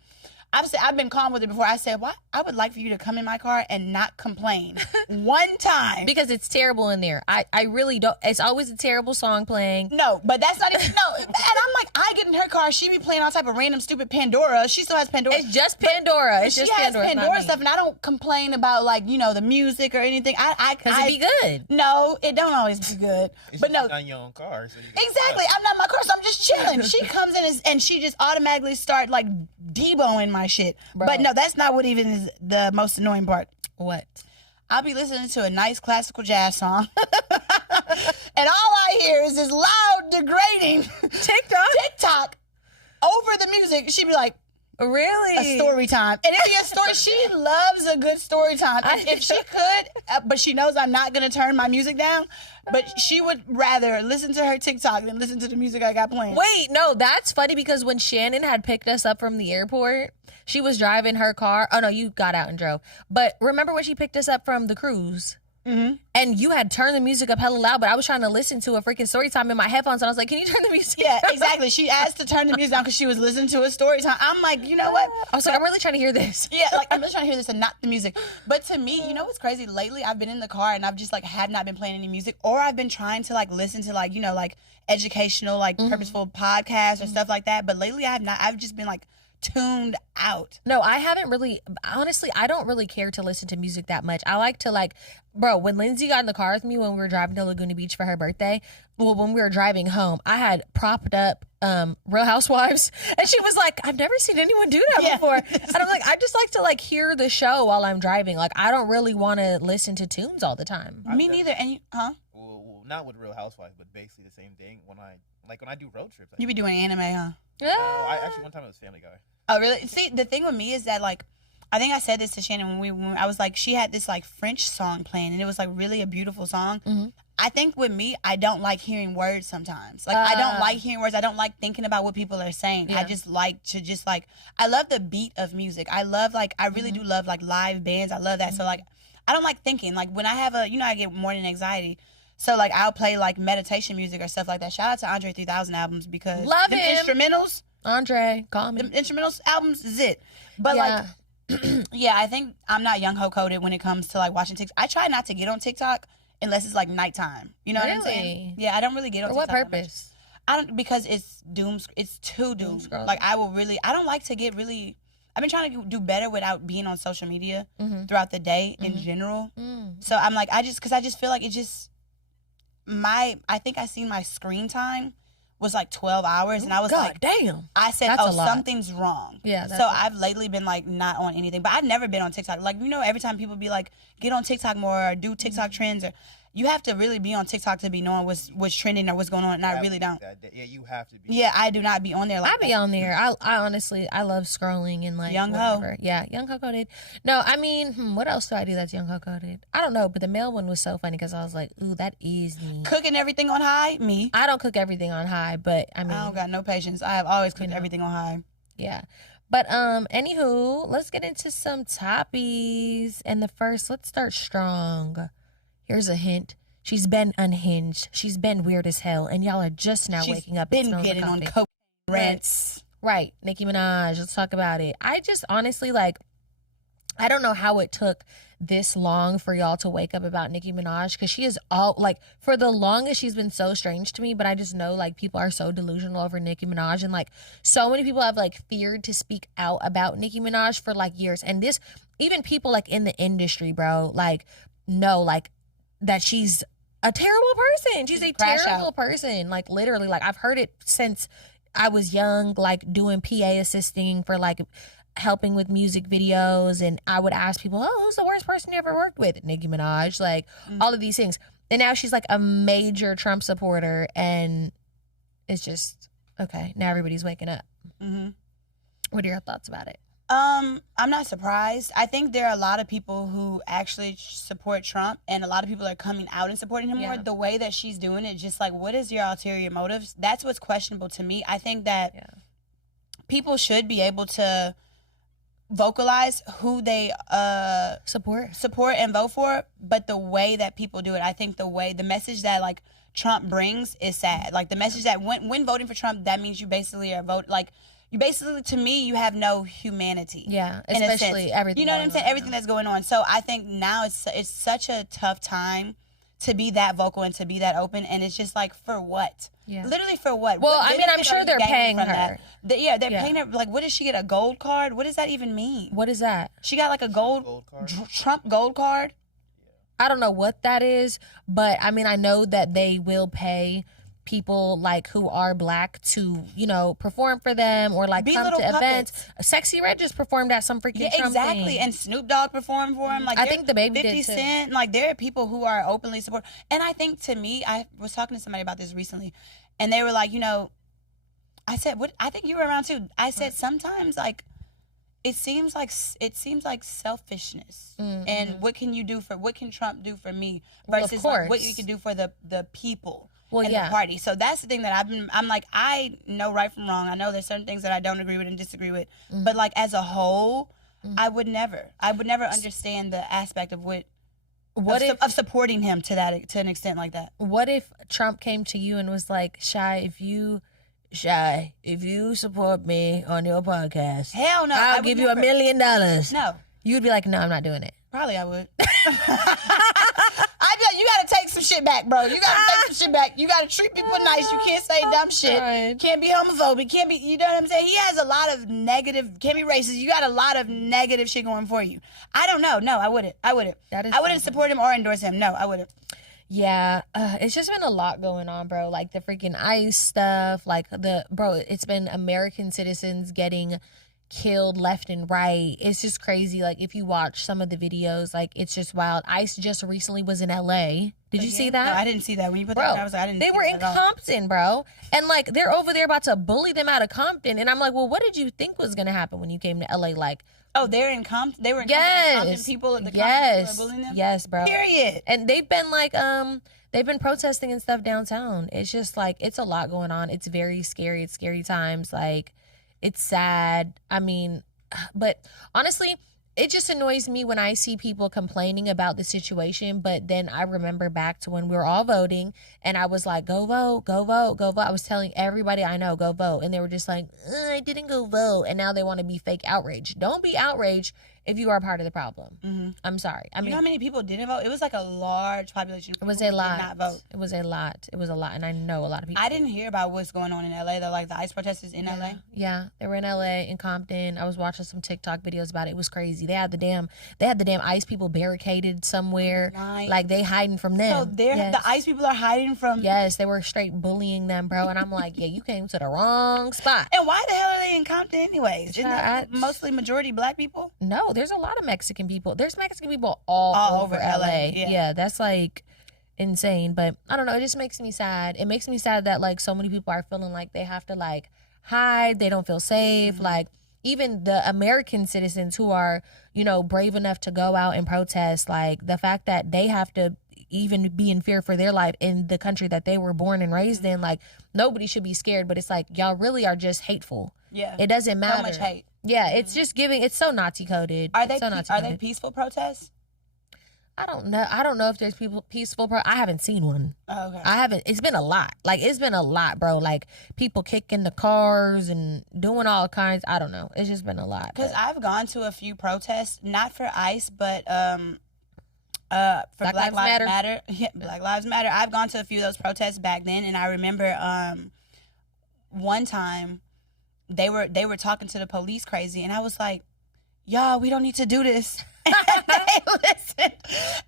I've been calm with it before. I said, "Why? I would like for you to come in my car and not complain one time." Because it's terrible in there. I really don't. It's always a terrible song playing. No, but that's not even no. And I'm like, I get in her car, she be playing all type of random stupid Pandora. She still has Pandora. It's just Pandora. It's she just has Pandora. Pandora stuff, and I don't complain about like the music or anything. Because it be good. No, it don't always be good. It's But no, just on your own car. So you exactly. I'm not in my car, so I'm just chilling. She comes in and she just automatically start like Deboing my shit. Bro. But no, that's not what even is the most annoying part. What? I'll be listening to a nice classical jazz song, and all I hear is this loud, degrading TikTok over the music. She'd be like, Really? a story time. And it'd be a story. She loves a good story time. And if she could, but she knows I'm not going to turn my music down, but she would rather listen to her TikTok than listen to the music I got playing. Wait, no, that's funny because when Shannon had picked us up from the airport, she was driving her car. Oh, no, you got out and drove. But remember when she picked us up from the cruise? Mm-hmm. And you had turned the music up hella loud, but I was trying to listen to a freaking story time in my headphones, and I was like, "Can you turn the music?" Yeah, exactly. She asked to turn the music down because she was listening to a story time. I'm like, you know what? I was like, "I'm really trying to hear this." Yeah, like I'm just trying to hear this and not the music. But to me, you know what's crazy? Lately, I've been in the car and I've just like have not been playing any music, or I've been trying to like listen to like like educational, like purposeful podcasts or stuff like that. But lately, I have not. I've just been like tuned out. No, I haven't really. Honestly, I don't really care to listen to music that much. I like to like, bro. When Lindsay got in the car with me when we were driving to Laguna Beach for her birthday, well, when we were driving home, I had propped up Real Housewives, and she was like, "I've never seen anyone do that before." And I'm like, I just like to like hear the show while I'm driving. Like, I don't really want to listen to tunes all the time. Me neither. And you, huh? Well, not with Real Housewives, but basically the same thing. When I do road trips. You be doing anime, huh? No, I actually one time it was Family Guy. Oh, really? See, the thing with me is that, like, I think I said this to Shannon when I was like, she had this, like, French song playing, and it was, like, really a beautiful song. Mm-hmm. I think with me, I don't like hearing words sometimes. Like, I don't like hearing words. I don't like thinking about what people are saying. Yeah. I just like to just, like, I love the beat of music. I love, like, I really do love, like, live bands. I love that. So, like, I don't like thinking. Like, when I have I get morning anxiety. So, like, I'll play, like, meditation music or stuff like that. Shout out to Andre 3000 albums because Love them him. instrumentals. Andre, call me. The instrumentals albums is it. But Yeah. like yeah, I think I'm not young ho coded when it comes to like watching TikTok. I try not to get on TikTok unless it's like nighttime. You know what I'm saying? Really? Yeah, I don't really get on For what TikTok that much. purpose? I don't because it's it's too doom. scrolling. Like I don't like to get really I've been trying to do better without being on social media throughout the day in general. So I'm like I just feel like it just I think I seen my screen time was like 12 hours and I was God like damn. I said, That's a oh, lot. something's wrong. Yeah, that's So a lot. I've lately been like not on anything, but I've never been on TikTok. Like, every time people be like, get on TikTok more or do TikTok trends, or you have to really be on TikTok to be knowing what's trending or what's going on. And I really don't. Yeah, you have to be. Yeah, I do not be on there like I be that. on there. I honestly, I love scrolling and like Young Ho. whatever. Yeah, Young Ho coded. No, I mean, what else do I do that's Young Ho coded? I don't know, but the male one was so funny because I was like, ooh, that is me. Cooking everything on high, me. I don't cook everything on high, but I mean, I don't got no patience. I have always cooked everything on high. yeah. But anywho, let's get into some toppies. And let's start strong. Here's a hint. She's been unhinged. She's been weird as hell, and y'all are just now She's waking up. been and smelling getting the on coffee. coke rants. Right, Nicki Minaj. Let's talk about it. I just honestly like. I don't know how it took this long for y'all to wake up about Nicki Minaj because she is all like for the longest she's been so strange to me, but I just know like people are so delusional over Nicki Minaj and like so many people have like feared to speak out about Nicki Minaj for like years, and this even people like in the industry, bro, like know like that she's a terrible person. She's a Crash terrible out. person, like literally, like I've heard it since I was young, like doing PA assisting for like helping with music videos, and I would ask people, oh, who's the worst person you ever worked with? Nicki Minaj, like all of these things. And now she's like a major Trump supporter, and it's just, okay, now everybody's waking up. Mm-hmm. What are your thoughts about it? I'm not surprised. I think there are a lot of people who actually support Trump, and a lot of people are coming out and supporting him more. The way that she's doing it, just like, what is your ulterior motives? That's what's questionable to me. I think that people should be able to vocalize who they support and vote for, but the way that people do it, I think the message that like Trump brings is sad. Like the message that when voting for Trump, that means you basically are you basically, to me, you have no humanity. Yeah, especially everything. You know what I'm saying? Everything that's going on. So I think now it's such a tough time to be that vocal and to be that open, and it's just like, for what? Yeah. Literally for what? Well, what I mean, I'm sure they're paying her. They're paying her. Like, what does she get? A gold card? What does that even mean? What is that? She got like a gold card? Trump gold card? I don't know what that is, but I mean, I know that they will pay people like who are black to, you know, perform for them or like come to events. Sexy Red just performed at some freaking Trump exactly thing. And Snoop Dogg performed for him. Like, I think the baby 50 did too. Cent. Like, there are people who are openly support. And I think, to me, I was talking to somebody about this recently, and they were like, you know, I said, what? I think you were around too. I said, sometimes like it seems like selfishness. Mm-hmm. And what can Trump do for me versus like what you can do for the people. Well, the party. So that's the thing that I'm like, I know right from wrong. I know there's certain things that I don't agree with and disagree with. Mm-hmm. But like as a whole, I would never understand the aspect of of supporting him to an extent like that. What if Trump came to you and was like, Shy, if you support me on your podcast, hell no, I'll give you $1 million. No. You'd be like, no, I'm not doing it. Probably I would. I'd be like, you gotta take some shit back, bro. You gotta take some shit back. You gotta treat people nice. You can't say dumb shit. Right. Can't be homophobic. Can't be, you know what I'm saying? He has a lot of negative, can't be racist. You got a lot of negative shit going for you. I don't know. No, I wouldn't. I wouldn't support him or endorse him. No, I wouldn't. Yeah, it's just been a lot going on, bro. Like the freaking ICE stuff, like it's been American citizens getting killed left and right. It's just crazy. Like if you watch some of the videos, like it's just wild. ICE just recently was in LA. Did you see that? No, I didn't see that. When you put that, I was like, I didn't. They were in Compton, bro, and like they're over there about to bully them out of Compton, and I'm like, well, what did you think was gonna happen when you came to LA? Like, oh, they're in Compton. They were in Compton. People at the Compton were bullying them. Yes, bro. Period. And they've been like, they've been protesting and stuff downtown. It's just like it's a lot going on. It's very scary. It's scary times. Like. It's sad. I mean, but honestly, it just annoys me when I see people complaining about the situation, but then I remember back to when we were all voting, and I was like, go vote, go vote, go vote. I was telling everybody I know, go vote. And they were just like, I didn't go vote. And now they want to be fake outraged. Don't be outraged if you are part of the problem. Mm-hmm. I'm sorry. I mean, you know how many people didn't vote? It was like a large population of people who did not vote. It was a lot. It was a lot. And I know a lot of people. I didn't hear about what's going on in LA though, like the ICE protesters in LA. Yeah, they were in LA, in Compton. I was watching some TikTok videos about it. It was crazy. They had the damn ICE people barricaded somewhere. Right. Like they hiding from them. So the ICE people are hiding from. Yes, they were straight bullying them, bro. And I'm like, yeah, you came to the wrong spot. And why the hell are they in Compton anyways? Isn't that mostly majority black people? No, there's a lot of Mexican people. There's Mexican people all over LA. Yeah, that's like insane. But I don't know, it just makes me sad. It makes me sad that like so many people are feeling like they have to like hide, they don't feel safe. Mm-hmm. Like even the American citizens who are, you know, brave enough to go out and protest, like the fact that they have to even be in fear for their life in the country that they were born and raised in, like nobody should be scared, but it's like y'all really are just hateful. Yeah. It doesn't matter. So much hate. Yeah, it's just it's so Nazi coded. Are they peaceful protests? I don't know if there's peaceful I haven't seen one. Oh, okay. I haven't. It's been a lot. Like it's been a lot, bro. Like people kicking the cars and doing all kinds. I don't know. It's just been a lot. Because I've gone to a few protests, not for ICE, but for Black Lives Matter. Yeah, Black Lives Matter. I've gone to a few of those protests back then, and I remember one time they were talking to the police crazy, and I was like, y'all, we don't need to do this. And they listened.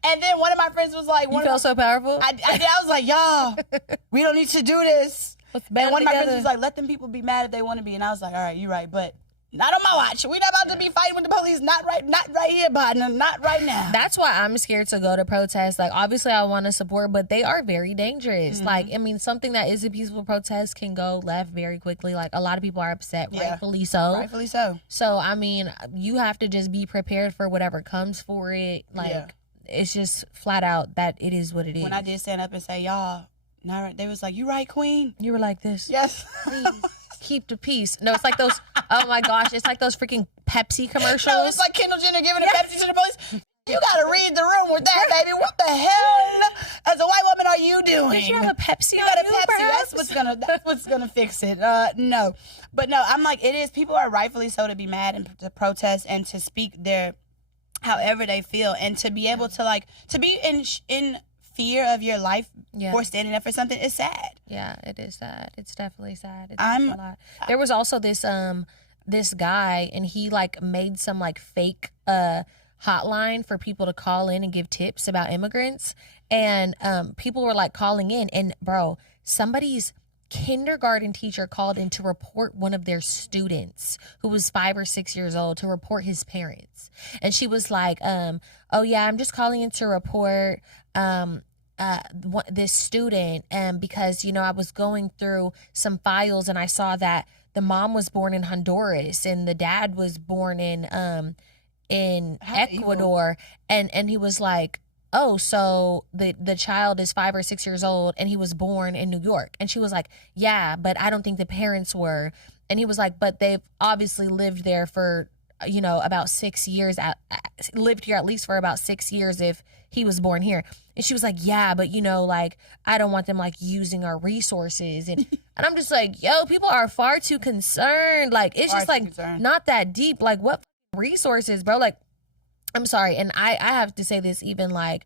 And then one of my friends was like, you felt so powerful? I was like, y'all, we don't need to do this. And one of my friends was like, let them people be mad if they want to be. And I was like, all right, you're right, but not on my watch. We're not about to be fighting with the police. Not right here, partner. Not right now. That's why I'm scared to go to protests. Like, obviously, I want to support, but they are very dangerous. Like, I mean, something that is a peaceful protest can go left very quickly. Like, a lot of people are upset, rightfully so. Rightfully so. So, I mean, you have to just be prepared for whatever comes for it. Like, it's just flat out that it is what it is. When I did stand up and say, y'all, they was like, you right, queen? You were like this. Yes. Please. Keep the peace. No, it's like those, oh my gosh, it's like those freaking Pepsi commercials. No, it's like Kendall Jenner giving a Pepsi to the police. You gotta read the room with that, baby. What the hell, as a white woman, are you doing? Did you have a Pepsi? You got a Pepsi. That's what's gonna fix it. No, but no, I'm like, it is. People are rightfully so to be mad and to protest and to speak their however they feel, and to be able to like to be in fear of your life for standing up for something is sad. Yeah, it is sad. It's definitely sad. It's a lot. There was also this guy, and he like made some like fake hotline for people to call in and give tips about immigrants, and people were like calling in, and bro, somebody's kindergarten teacher called in to report one of their students who was 5 or 6 years old, to report his parents. And she was like, oh yeah, I'm just calling in to report this student, because, you know, I was going through some files and I saw that the mom was born in Honduras and the dad was born in Ecuador. And he was like, oh, so the child is 5 or 6 years old and he was born in New York. And she was like, yeah, but I don't think the parents were. And he was like, but they've obviously lived there for, you know, about 6 years, lived here at least for about 6 years if he was born here. And she was like, yeah, but, you know, like, I don't want them, like, using our resources. And I'm just like, yo, people are far too concerned. Like, it's just, like, not that deep. Like, what resources, bro? Like, I'm sorry. And I have to say this, even, like,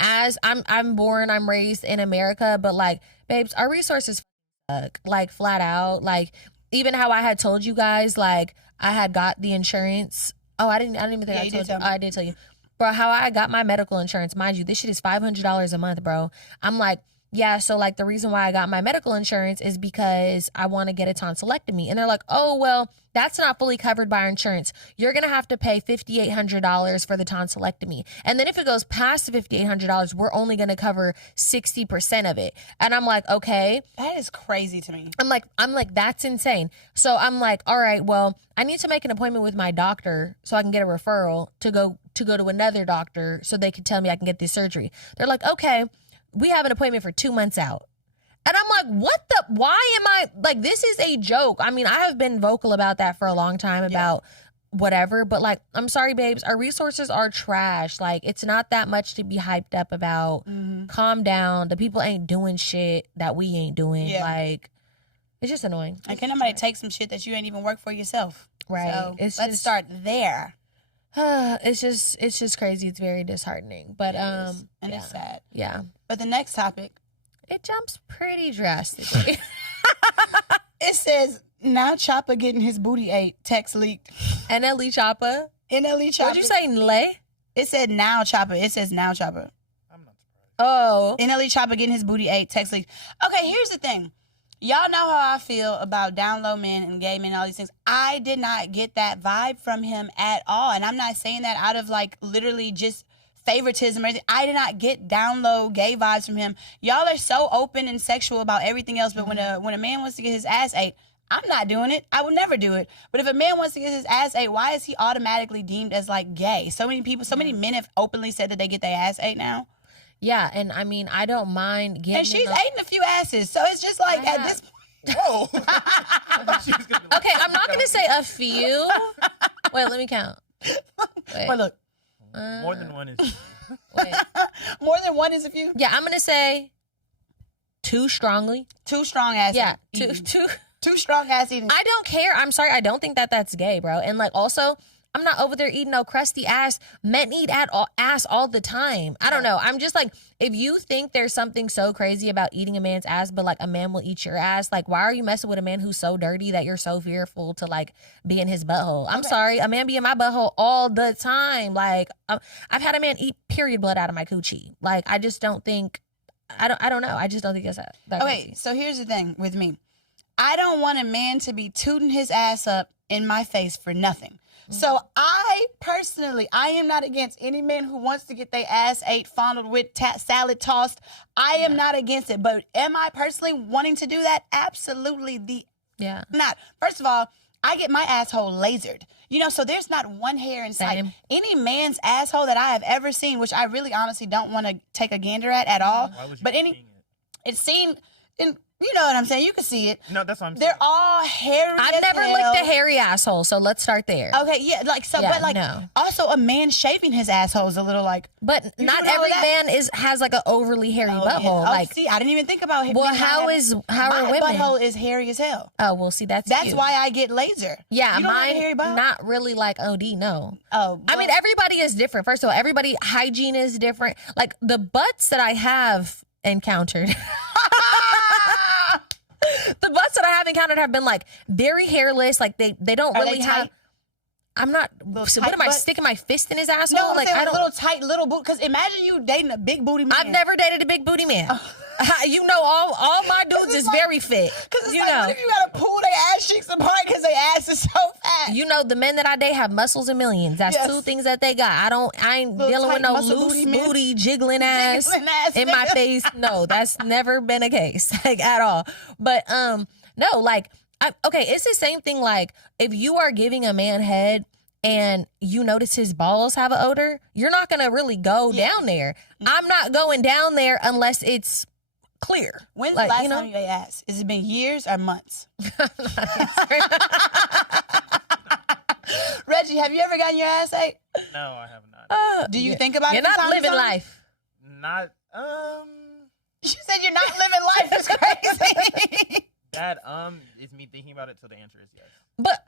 as I'm born, I'm raised in America, but, like, babes, our resources suck. Like, flat out. Like, even how I had told you guys, like, I had got the insurance. Oh, I didn't even think I told you. I did tell you. Bro, how I got my medical insurance, mind you, this shit is $500 a month, bro. I'm like, yeah, so like the reason why I got my medical insurance is because I want to get a tonsillectomy. And they're like, oh, well, that's not fully covered by our insurance. You're going to have to pay $5,800 for the tonsillectomy. And then if it goes past the $5,800, we're only going to cover 60% of it. And I'm like, okay. That is crazy to me. I'm like, that's insane. So I'm like, all right, well, I need to make an appointment with my doctor so I can get a referral to go to another doctor so they can tell me I can get this surgery. They're like, okay, we have an appointment for 2 months out. And I'm like, why am I, like, this is a joke. I mean, I have been vocal about that for a long time about whatever, but like, I'm sorry, babes, our resources are trash. Like, it's not that much to be hyped up about. Calm down. The people ain't doing shit that we ain't doing. Like, it's just annoying. Like, can nobody take some shit that you ain't even work for yourself? Right. So let's start there. It's just crazy. It's very disheartening. But it's sad. Yeah. But the next topic, it jumps pretty drastically. It says, now Chopper getting his booty ate. Text leaked. NLE Chopper? NLE Chopper. What'd you say, Nle? It said now Chopper. It says now Chopper. I'm not surprised. Oh. NLE Chopper getting his booty ate. Text leaked. Okay, here's the thing. Y'all know how I feel about down low men and gay men and all these things. I did not get that vibe from him at all. And I'm not saying that out of like literally just favoritism or anything. I did not get down low gay vibes from him. Y'all are so open and sexual about everything else, but when a man wants to get his ass ate, I'm not doing it. I would never do it. But if a man wants to get his ass ate, why is he automatically deemed as like gay? So many people, so many men have openly said that they get their ass ate now. Yeah, and I mean, I don't mind getting. And she's eating a few asses, so it's just like at this point. Whoa. Okay, I'm not gonna say a few. Wait, let me count. Wait. But look, more than one is. Wait. More than one is a few. Yeah, I'm gonna say two strongly. Two strong ass. Yeah, eating. two strong ass eating. I don't care. I'm sorry. I don't think that that's gay, bro. And like, also, I'm not over there eating no crusty ass. Men eat ass all the time. I don't know. I'm just like, if you think there's something so crazy about eating a man's ass, but like a man will eat your ass, like, why are you messing with a man who's so dirty that you're so fearful to like be in his butthole? I'm sorry. A man be in my butthole all the time. Like, I've had a man eat period blood out of my coochie. Like, I just don't think, I don't know. I just don't think it's that okay, crazy. so here's the thing with me. I don't want a man to be tooting his ass up in my face for nothing. So I personally, I am not against any man who wants to get their ass ate, fondled with, salad tossed. I am not against it. But am I personally wanting to do that? Absolutely not. First of all, I get my asshole lasered. You know, so there's not one hair in sight. Same. Any man's asshole that I have ever seen, which I really honestly don't want to take a gander at all. Why would you But it's seen in, you know what I'm saying? You can see it. No, that's what I'm saying. They're all hairy. I've as never hell. licked a hairy asshole, so let's start there. Okay, yeah, like so, Yeah, but like no. also a man shaving his asshole is a little like. But You not doing all every of that? man has like an overly hairy butthole. yeah. Like, See, I didn't even think about him. well, how are my women? butthole is hairy as hell. Oh, well, see, that's you. That's why I get laser. Yeah, you don't have a hairy mine butthole? not really like OD. No. Oh, I mean, well, everybody is different. First of all, everybody hygiene is different. Like the butts that I have encountered. The butts that I have encountered have been like very hairless. Like they don't Are really they have. tight? I'm not. Little So tight what am I butt? sticking my fist in his asshole? no, I'm like saying I don't. little tight little boot. Because imagine you dating a big booty man. I've never dated a big booty man. You know, all my dudes is like- very fit. Because it's You like, know. what if you gotta pull their ass cheeks apart because their ass is so fat? You know, the men that I date have muscles and millions. That's Yes. two things that they got. I ain't Little dealing with tight no muscle loose booty men. booty, jiggling ass Jiggling ass in my nigga. face. No, that's never been a case, like at all. But no, like okay, it's the same thing. Like if you are giving a man head and you notice his balls have an odor, you're not gonna really go down there. I'm not going down there unless it's clear. When's Like, the last you know? time you ate ass? Has it been years or months? Reggie, have you ever gotten your ass ate? No, I have not. Do you think about You're it? from not time to living time? life. Not You said you're not living life. It's crazy. that is me thinking about it, so the answer is yes. But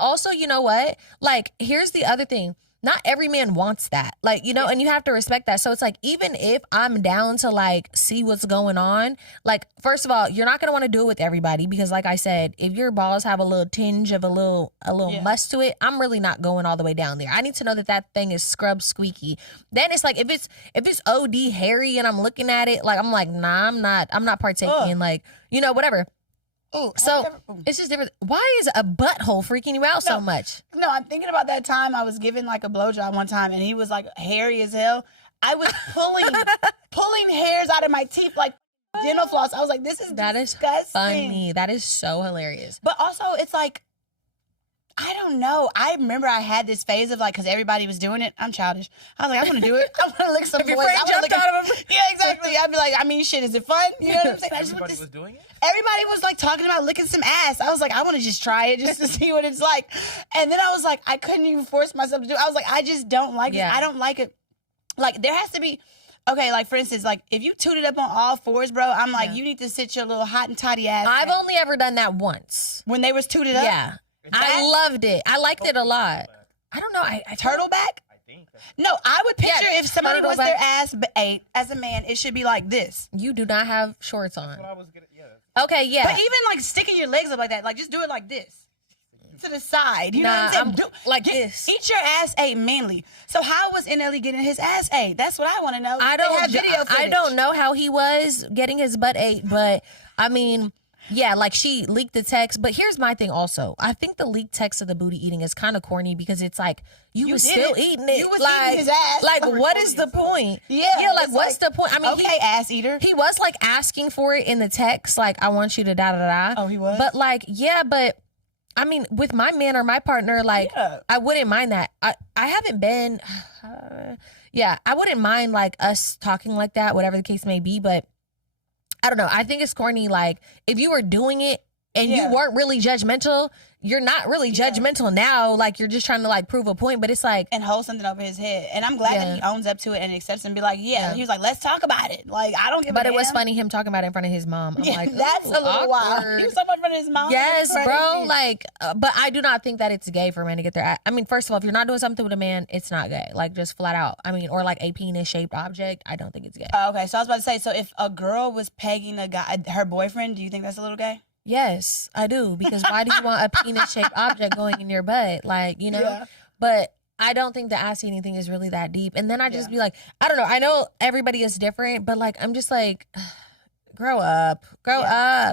also, you know what? Like, here's the other thing. Not every man wants that. Like, you know, and you have to respect that. So it's like, even if I'm down to like see what's going on, like, first of all, you're not gonna want to do it with everybody because, like I said, if your balls have a little tinge of a little must to it, I'm really not going all the way down there. I need to know that thing is scrub squeaky. Then it's like if it's OD hairy and I'm looking at it, like I'm like, nah, I'm not partaking. Like, you know, whatever. Ooh, So it's just different. Why is a butthole freaking you out so much? No, I'm thinking about that time I was giving like a blowjob one time and he was like hairy as hell. I was pulling hairs out of my teeth like dental floss. I was like, this is disgusting. Funny. That is so hilarious. But also, it's like, I don't know. I remember I had this phase of like, because everybody was doing it. I'm childish. I was like, I want to do it. I want to lick some boys. your friend I wanna jumped lick out of him. Yeah, exactly. I'd be like, I mean, shit, is it fun? You know what I'm saying? I just want Everybody this- was doing it. Everybody was like talking about licking some ass. I was like, I want to just try it just to see what it's like. And then I was like, I couldn't even force myself to do it. I was like, I just don't like it. I don't like it. Like, there has to be, okay, like for instance, like if you tooted up on all fours, bro, I'm like, you need to sit your little hot and toddy ass. I've down. only ever done that once. When they was tooted up? Yeah. I loved it. I liked it a lot. I don't know. I Turtleback? I think. No, I would picture Yeah, if somebody wants turtleback. their ass ate as a man, it should be like this. You do not have shorts on. That's what I was gonna. Yeah. Okay, yeah. But even like sticking your legs up like that, like just do it like this. To the side. You know Nah, what I'm saying? I'm like this. Eat your ass ate manly. So how was NLE getting his ass ate? That's what I want to know. I They don't have video I footage. don't know how he was getting his butt ate, but I mean, yeah, like she leaked the text. But here's my thing also. I think the leaked text of the booty eating is kind of corny because it's like you was did still it. eating it. You was like, eating his ass. Like, what is the point? Yeah, like it's what's like, the point? I mean, okay, ass eater. he was like asking for it in the text, like I want you to da da da. Oh, he was? But like, yeah, but I mean, with my man or my partner, like Yeah. I wouldn't mind that. I haven't been, yeah, I wouldn't mind like us talking like that, whatever the case may be. But I don't know. I think it's corny. Like if you were doing it and you weren't really judgmental, you're not really judgmental now. Like you're just trying to like prove a point. But it's like, and hold something over his head. And I'm glad that he owns up to it and accepts and be like, he was like, let's talk about it. Like, I don't give a but damn. it was funny him talking about it in front of his mom. I'm like, that's a ooh, little wild. awkward. He was talking about in front of his mom. Yes, That's bro. crazy. Like, but I do not think that it's gay for a man to get their. I mean, first of all, if you're not doing something with a man, it's not gay. Like, just flat out. I mean, or like a penis-shaped object. I don't think it's gay. Okay, so I was about to say, so if a girl was pegging a guy, her boyfriend, do you think that's a little gay? Yes, I do. Because why do you want a penis-shaped object going in your butt? Like, you know. Yeah. But I don't think the ass eating thing is really that deep. And then I just be like, I don't know. I know everybody is different, but like, I'm just like, grow up.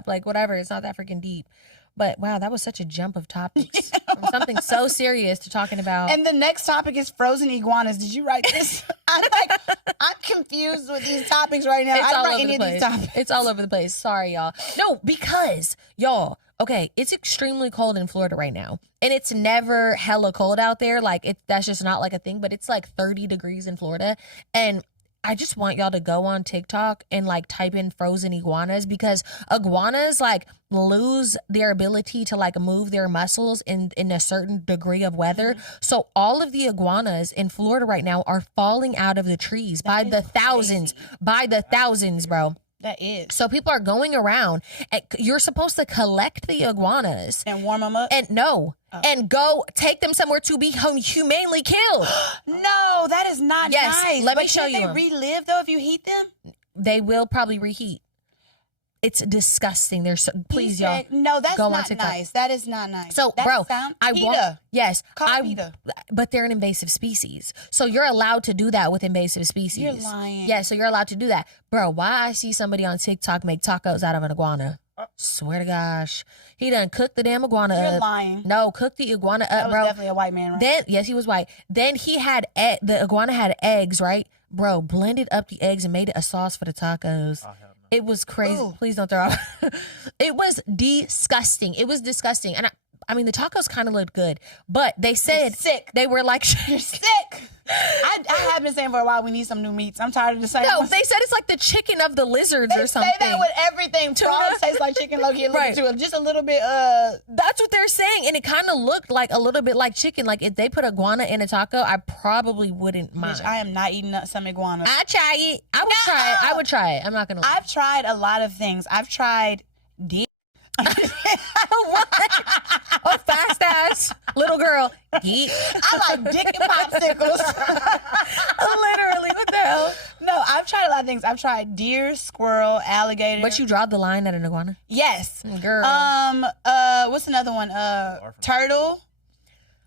Like, whatever. It's not that freaking deep. But wow, that was such a jump of topics from something so serious to talking about. And the next topic is frozen iguanas. Did you write this? I'm confused with these topics right now. I didn't write any of these topics. It's all over the place. Sorry, y'all. No, because y'all, okay, it's extremely cold in Florida right now. And it's never hella cold out there. Like, that's just not like a thing, but it's like 30 degrees in Florida. And I just want y'all to go on TikTok and like type in frozen iguanas, because iguanas like lose their ability to like move their muscles in a certain degree of weather. So all of the iguanas in Florida right now are falling out of the trees by the thousands, bro. That is. So people are going around, and you're supposed to collect the iguanas and warm them up. And and go take them somewhere to be humanely killed. No, that is not nice. Let me show you. Can they relive though if you heat them? They will probably reheat. It's disgusting. Please, y'all. No, that's not nice. That is not nice. So, that bro, PETA. But they're an invasive species. So you're allowed to do that with invasive species. You're lying. Yeah, so you're allowed to do that. Bro, why I see somebody on TikTok make tacos out of an iguana? Swear to gosh. He done cooked the damn iguana up. You're lying. No, cooked the iguana that up, bro. That was definitely a white man, right? Then, yes, he was white. Then he had, the iguana had eggs, right? Bro, blended up the eggs and made it a sauce for the tacos. It was crazy. Ooh. Please don't throw up. It was disgusting. And I mean, the tacos kind of looked good, but they said they were like, you're sick. I have been saying for a while we need some new meats. I'm tired of the same. No, they said it's like the chicken of the lizards or something. They say that with everything. Frogs taste like chicken, Loki, right? Just a little bit. That's what they're saying, and it kind of looked like a little bit like chicken. Like if they put iguana in a taco, I probably wouldn't mind. Which I am not eating some iguana. I try it. I would try it. I'm not gonna lie. I've tried a lot of things. I've tried dick. What? Oh, fast ass little girl. Yeet. I like dick and popsicles. Literally, what the hell? No, I've tried a lot of things. I've tried deer, squirrel, alligator. But you draw the line at an iguana? Yes. Girl. What's another one? Turtle.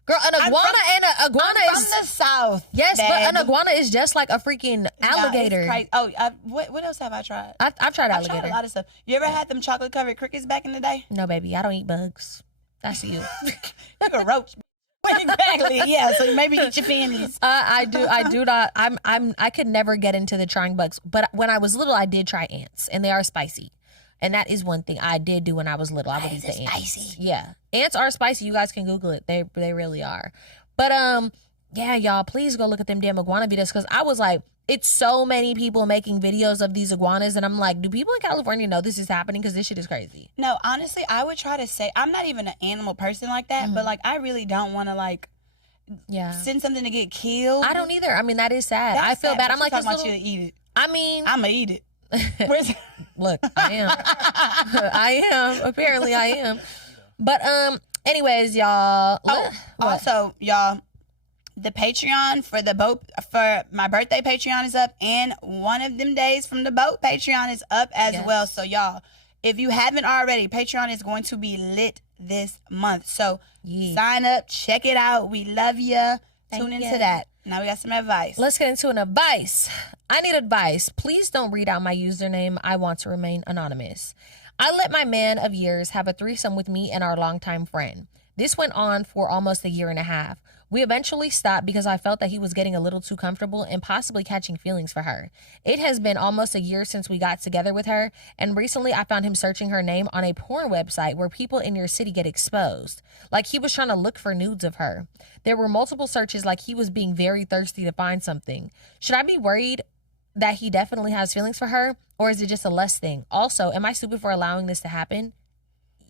Girl, an iguana and an iguana is from the South. Yes, Dad. But an iguana is just like a freaking alligator. What else have I tried? I've tried alligator. I've tried a lot of stuff. You ever had them chocolate covered crickets back in the day? No, baby, I don't eat bugs. That's you. Like a roach. Exactly. Yeah. So maybe eat your panties. I do not. I could never get into the trying bugs. But when I was little, I did try ants, and they are spicy. And that is one thing I did do when I was little. I would eat the ants. Spicy. Yeah, ants are spicy. You guys can Google it. They really are. But yeah, y'all, please go look at them damn iguana videos, because I was like, it's so many people making videos of these iguanas, and I'm like, do people in California know this is happening? Because this shit is crazy. No, honestly, I would try to say, I'm not even an animal person like that, but like I really don't want to like send something to get killed. I don't either. I mean, that is sad. I feel bad. I'm like, talking about you to eat it. I mean, I'm gonna eat it. Look, I am. I am. Apparently, I am. But anyways, y'all. Also, y'all, the Patreon for my birthday Patreon is up, and one of them days from the boat Patreon is up as well. So y'all, if you haven't already, Patreon is going to be lit this month. So sign up, check it out. We love you. Tune into that. Now we got some advice. Let's get into an advice. I need advice. Please don't read out my username. I want to remain anonymous. I let my man of years have a threesome with me and our longtime friend. This went on for almost a year and a half. We eventually stopped because I felt that he was getting a little too comfortable and possibly catching feelings for her. It has been almost a year since we got together with her, and recently I found him searching her name on a porn website where people in your city get exposed. Like he was trying to look for nudes of her. There were multiple searches, like he was being very thirsty to find something. Should I be worried that he definitely has feelings for her, or is it just a lust thing? Also, am I stupid for allowing this to happen?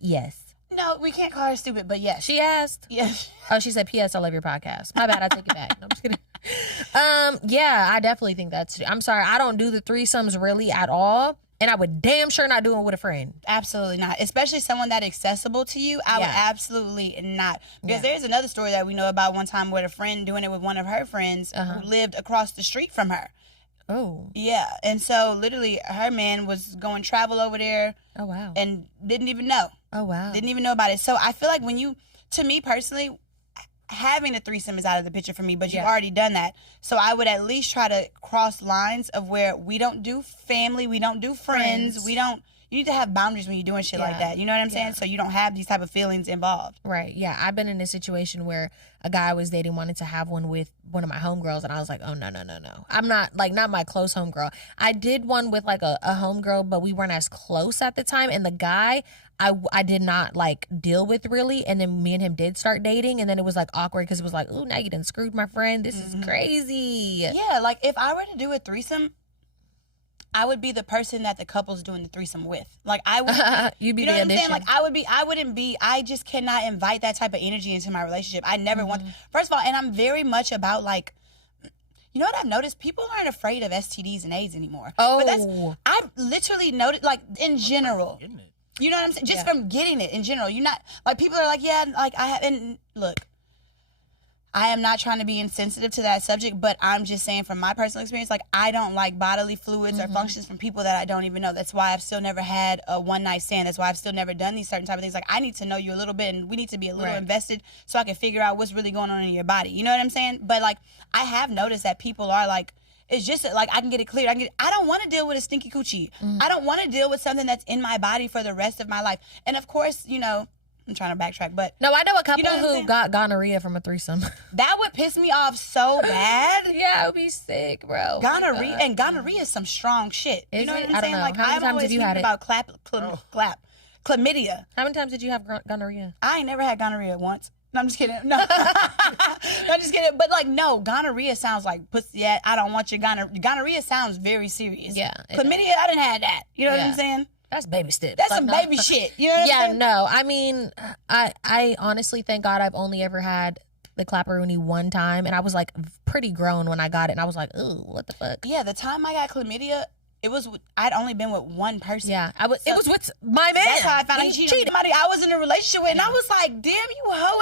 Yes. No, we can't call her stupid, but yes. She asked? Yes. Oh, she said, P.S. I love your podcast. My bad, I take it back. No, I'm just kidding. Yeah, I definitely think I'm sorry, I don't do the threesomes really at all. And I would damn sure not do it with a friend. Absolutely not. Especially someone that accessible to you. I would absolutely not. Because there's another story that we know about one time where a friend doing it with one of her friends who lived across the street from her. Oh. Yeah. And so literally her man was going travel over there. Oh, wow. And didn't even know. Oh, wow. Didn't even know about it. So I feel like to me personally, having a threesome is out of the picture for me, but you've Yeah. already done that. So I would at least try to cross lines of where we don't do family, we don't do friends. We don't. You need to have boundaries when you're doing shit like Yeah. that. You know what I'm saying? Yeah. So you don't have these type of feelings involved. Right. Yeah. I've been in a situation where a guy I was dating wanted to have one with one of my homegirls, and I was like, oh, no. I'm not my close homegirl. I did one with like a homegirl, but we weren't as close at the time. And the guy I did not like deal with really. And then me and him did start dating. And then it was like awkward because it was like, ooh, now you done screwed my friend. This is crazy. Yeah, like if I were to do a threesome, I would be the person that the couple's doing the threesome with. Like I would, You'd be you know the what I'm saying? addition. Like I wouldn't be. I just cannot invite that type of energy into my relationship. I never want. First of all, and I'm very much about like, you know what I've noticed? People aren't afraid of STDs and AIDS anymore. Oh. But I've literally noticed, like in general. Getting it. You know what I'm saying? Just Yeah. from getting it in general. You're not like people are like, yeah, like I have. And look, I am not trying to be insensitive to that subject, but I'm just saying from my personal experience, like I don't like bodily fluids or functions from people that I don't even know. That's why I've still never had a one night stand. That's why I've still never done these certain type of things. Like I need to know you a little bit, and we need to be a little Right. invested so I can figure out what's really going on in your body. You know what I'm saying? But like I have noticed that people are like, it's just like I can get it cleared. I don't want to deal with a stinky coochie. I don't want to deal with something that's in my body for the rest of my life. And of course, you know, I'm trying to backtrack, but No, I know a couple know what I'm who saying? got gonorrhea from a threesome. that would piss me off so bad. Yeah, it would be sick, bro. Oh my Gonorrhea God. and gonorrhea is some strong shit. You Is know it? what I'm I don't saying? know. Like How many I'm times always have you had thinking it? about chlamydia. How many times did you have gonorrhea? I ain't never had gonorrhea once. No, I'm just kidding. No, I'm just kidding. But like, no, gonorrhea sounds like pussy. Yeah, I don't want your gonorrhea. Gonorrhea sounds very serious. Yeah, it chlamydia. I didn't have that. You know what Yeah. I'm saying? That's baby steps. That's Like, some no. baby shit. You know what I'm Yeah, saying? no. I mean, I honestly thank God I've only ever had the clapperoonie one time, and I was like pretty grown when I got it, and I was like, ooh, what the fuck? Yeah, the time I got chlamydia, I'd only been with one person. Yeah, it So- was with my man. That's how I found out He he cheated. Somebody I was in a relationship with, and I was like, damn, you hoe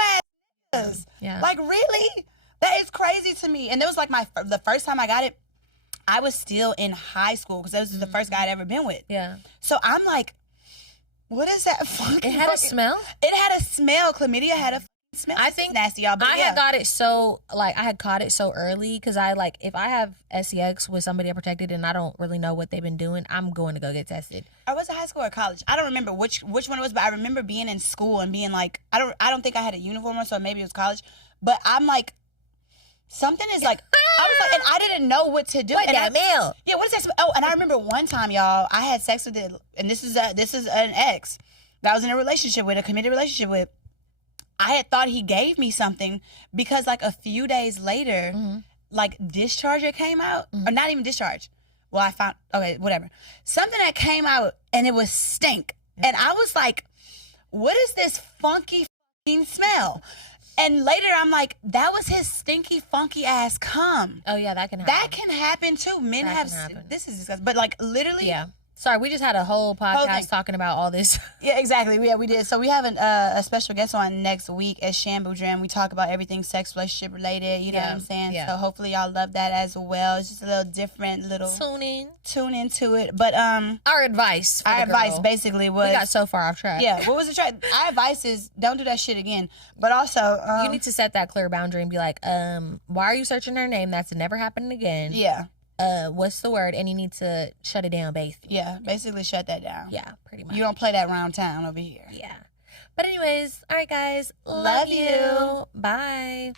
ass. Yeah. Like, really? That is crazy to me. And it was like the first time I got it, I was still in high school because this was the first guy I'd ever been with. Yeah. So I'm like, what is that fucking? It had a smell. It had a smell. Chlamydia had a fucking smell. I It's think nasty, y'all. But I yeah. had got it so I had caught it so early because if I have SEX with somebody unprotected and I don't really know what they've been doing, I'm going to go get tested. Or was it high school or college? I don't remember which one it was, but I remember being in school and being like, I don't think I had a uniform on, so maybe it was college. But I'm like, something is like, I was like, and I didn't know what to do. What and that smell? Yeah, what is that smell? Oh, and I remember one time, y'all, I had sex with it, and this is an ex that I was in a relationship with, a committed relationship with. I had thought he gave me something because like a few days later, like discharger came out, or not even discharge. Well, I found, okay, whatever. Something that came out and it was stink. And I was like, what is this funky fucking smell? And later I'm like, that was his stinky, funky ass cum. Oh yeah, that can happen. That can happen too. Men That have, can happen. this is disgusting. But like literally, Yeah. Sorry, we just had a whole thing. podcast talking about all this. Yeah, exactly. Yeah, we did. So we have a special guest on next week at Shambu Dram. We talk about everything sex relationship related. You know what I'm saying? yeah. So hopefully y'all love that as well. It's just a little different, tune into it. But Our advice. For our the advice girl. basically was, We got so far off track. yeah. What was the try? Our advice is don't do that shit again. But also, You need to set that clear boundary and be like, why are you searching her name? That's never happening again. yeah, What's the word? And you need to shut it down, basically. yeah. Basically, shut that down. Yeah, pretty much. You don't play that round town over here. Yeah. But anyways, all right, guys. Love you. Bye.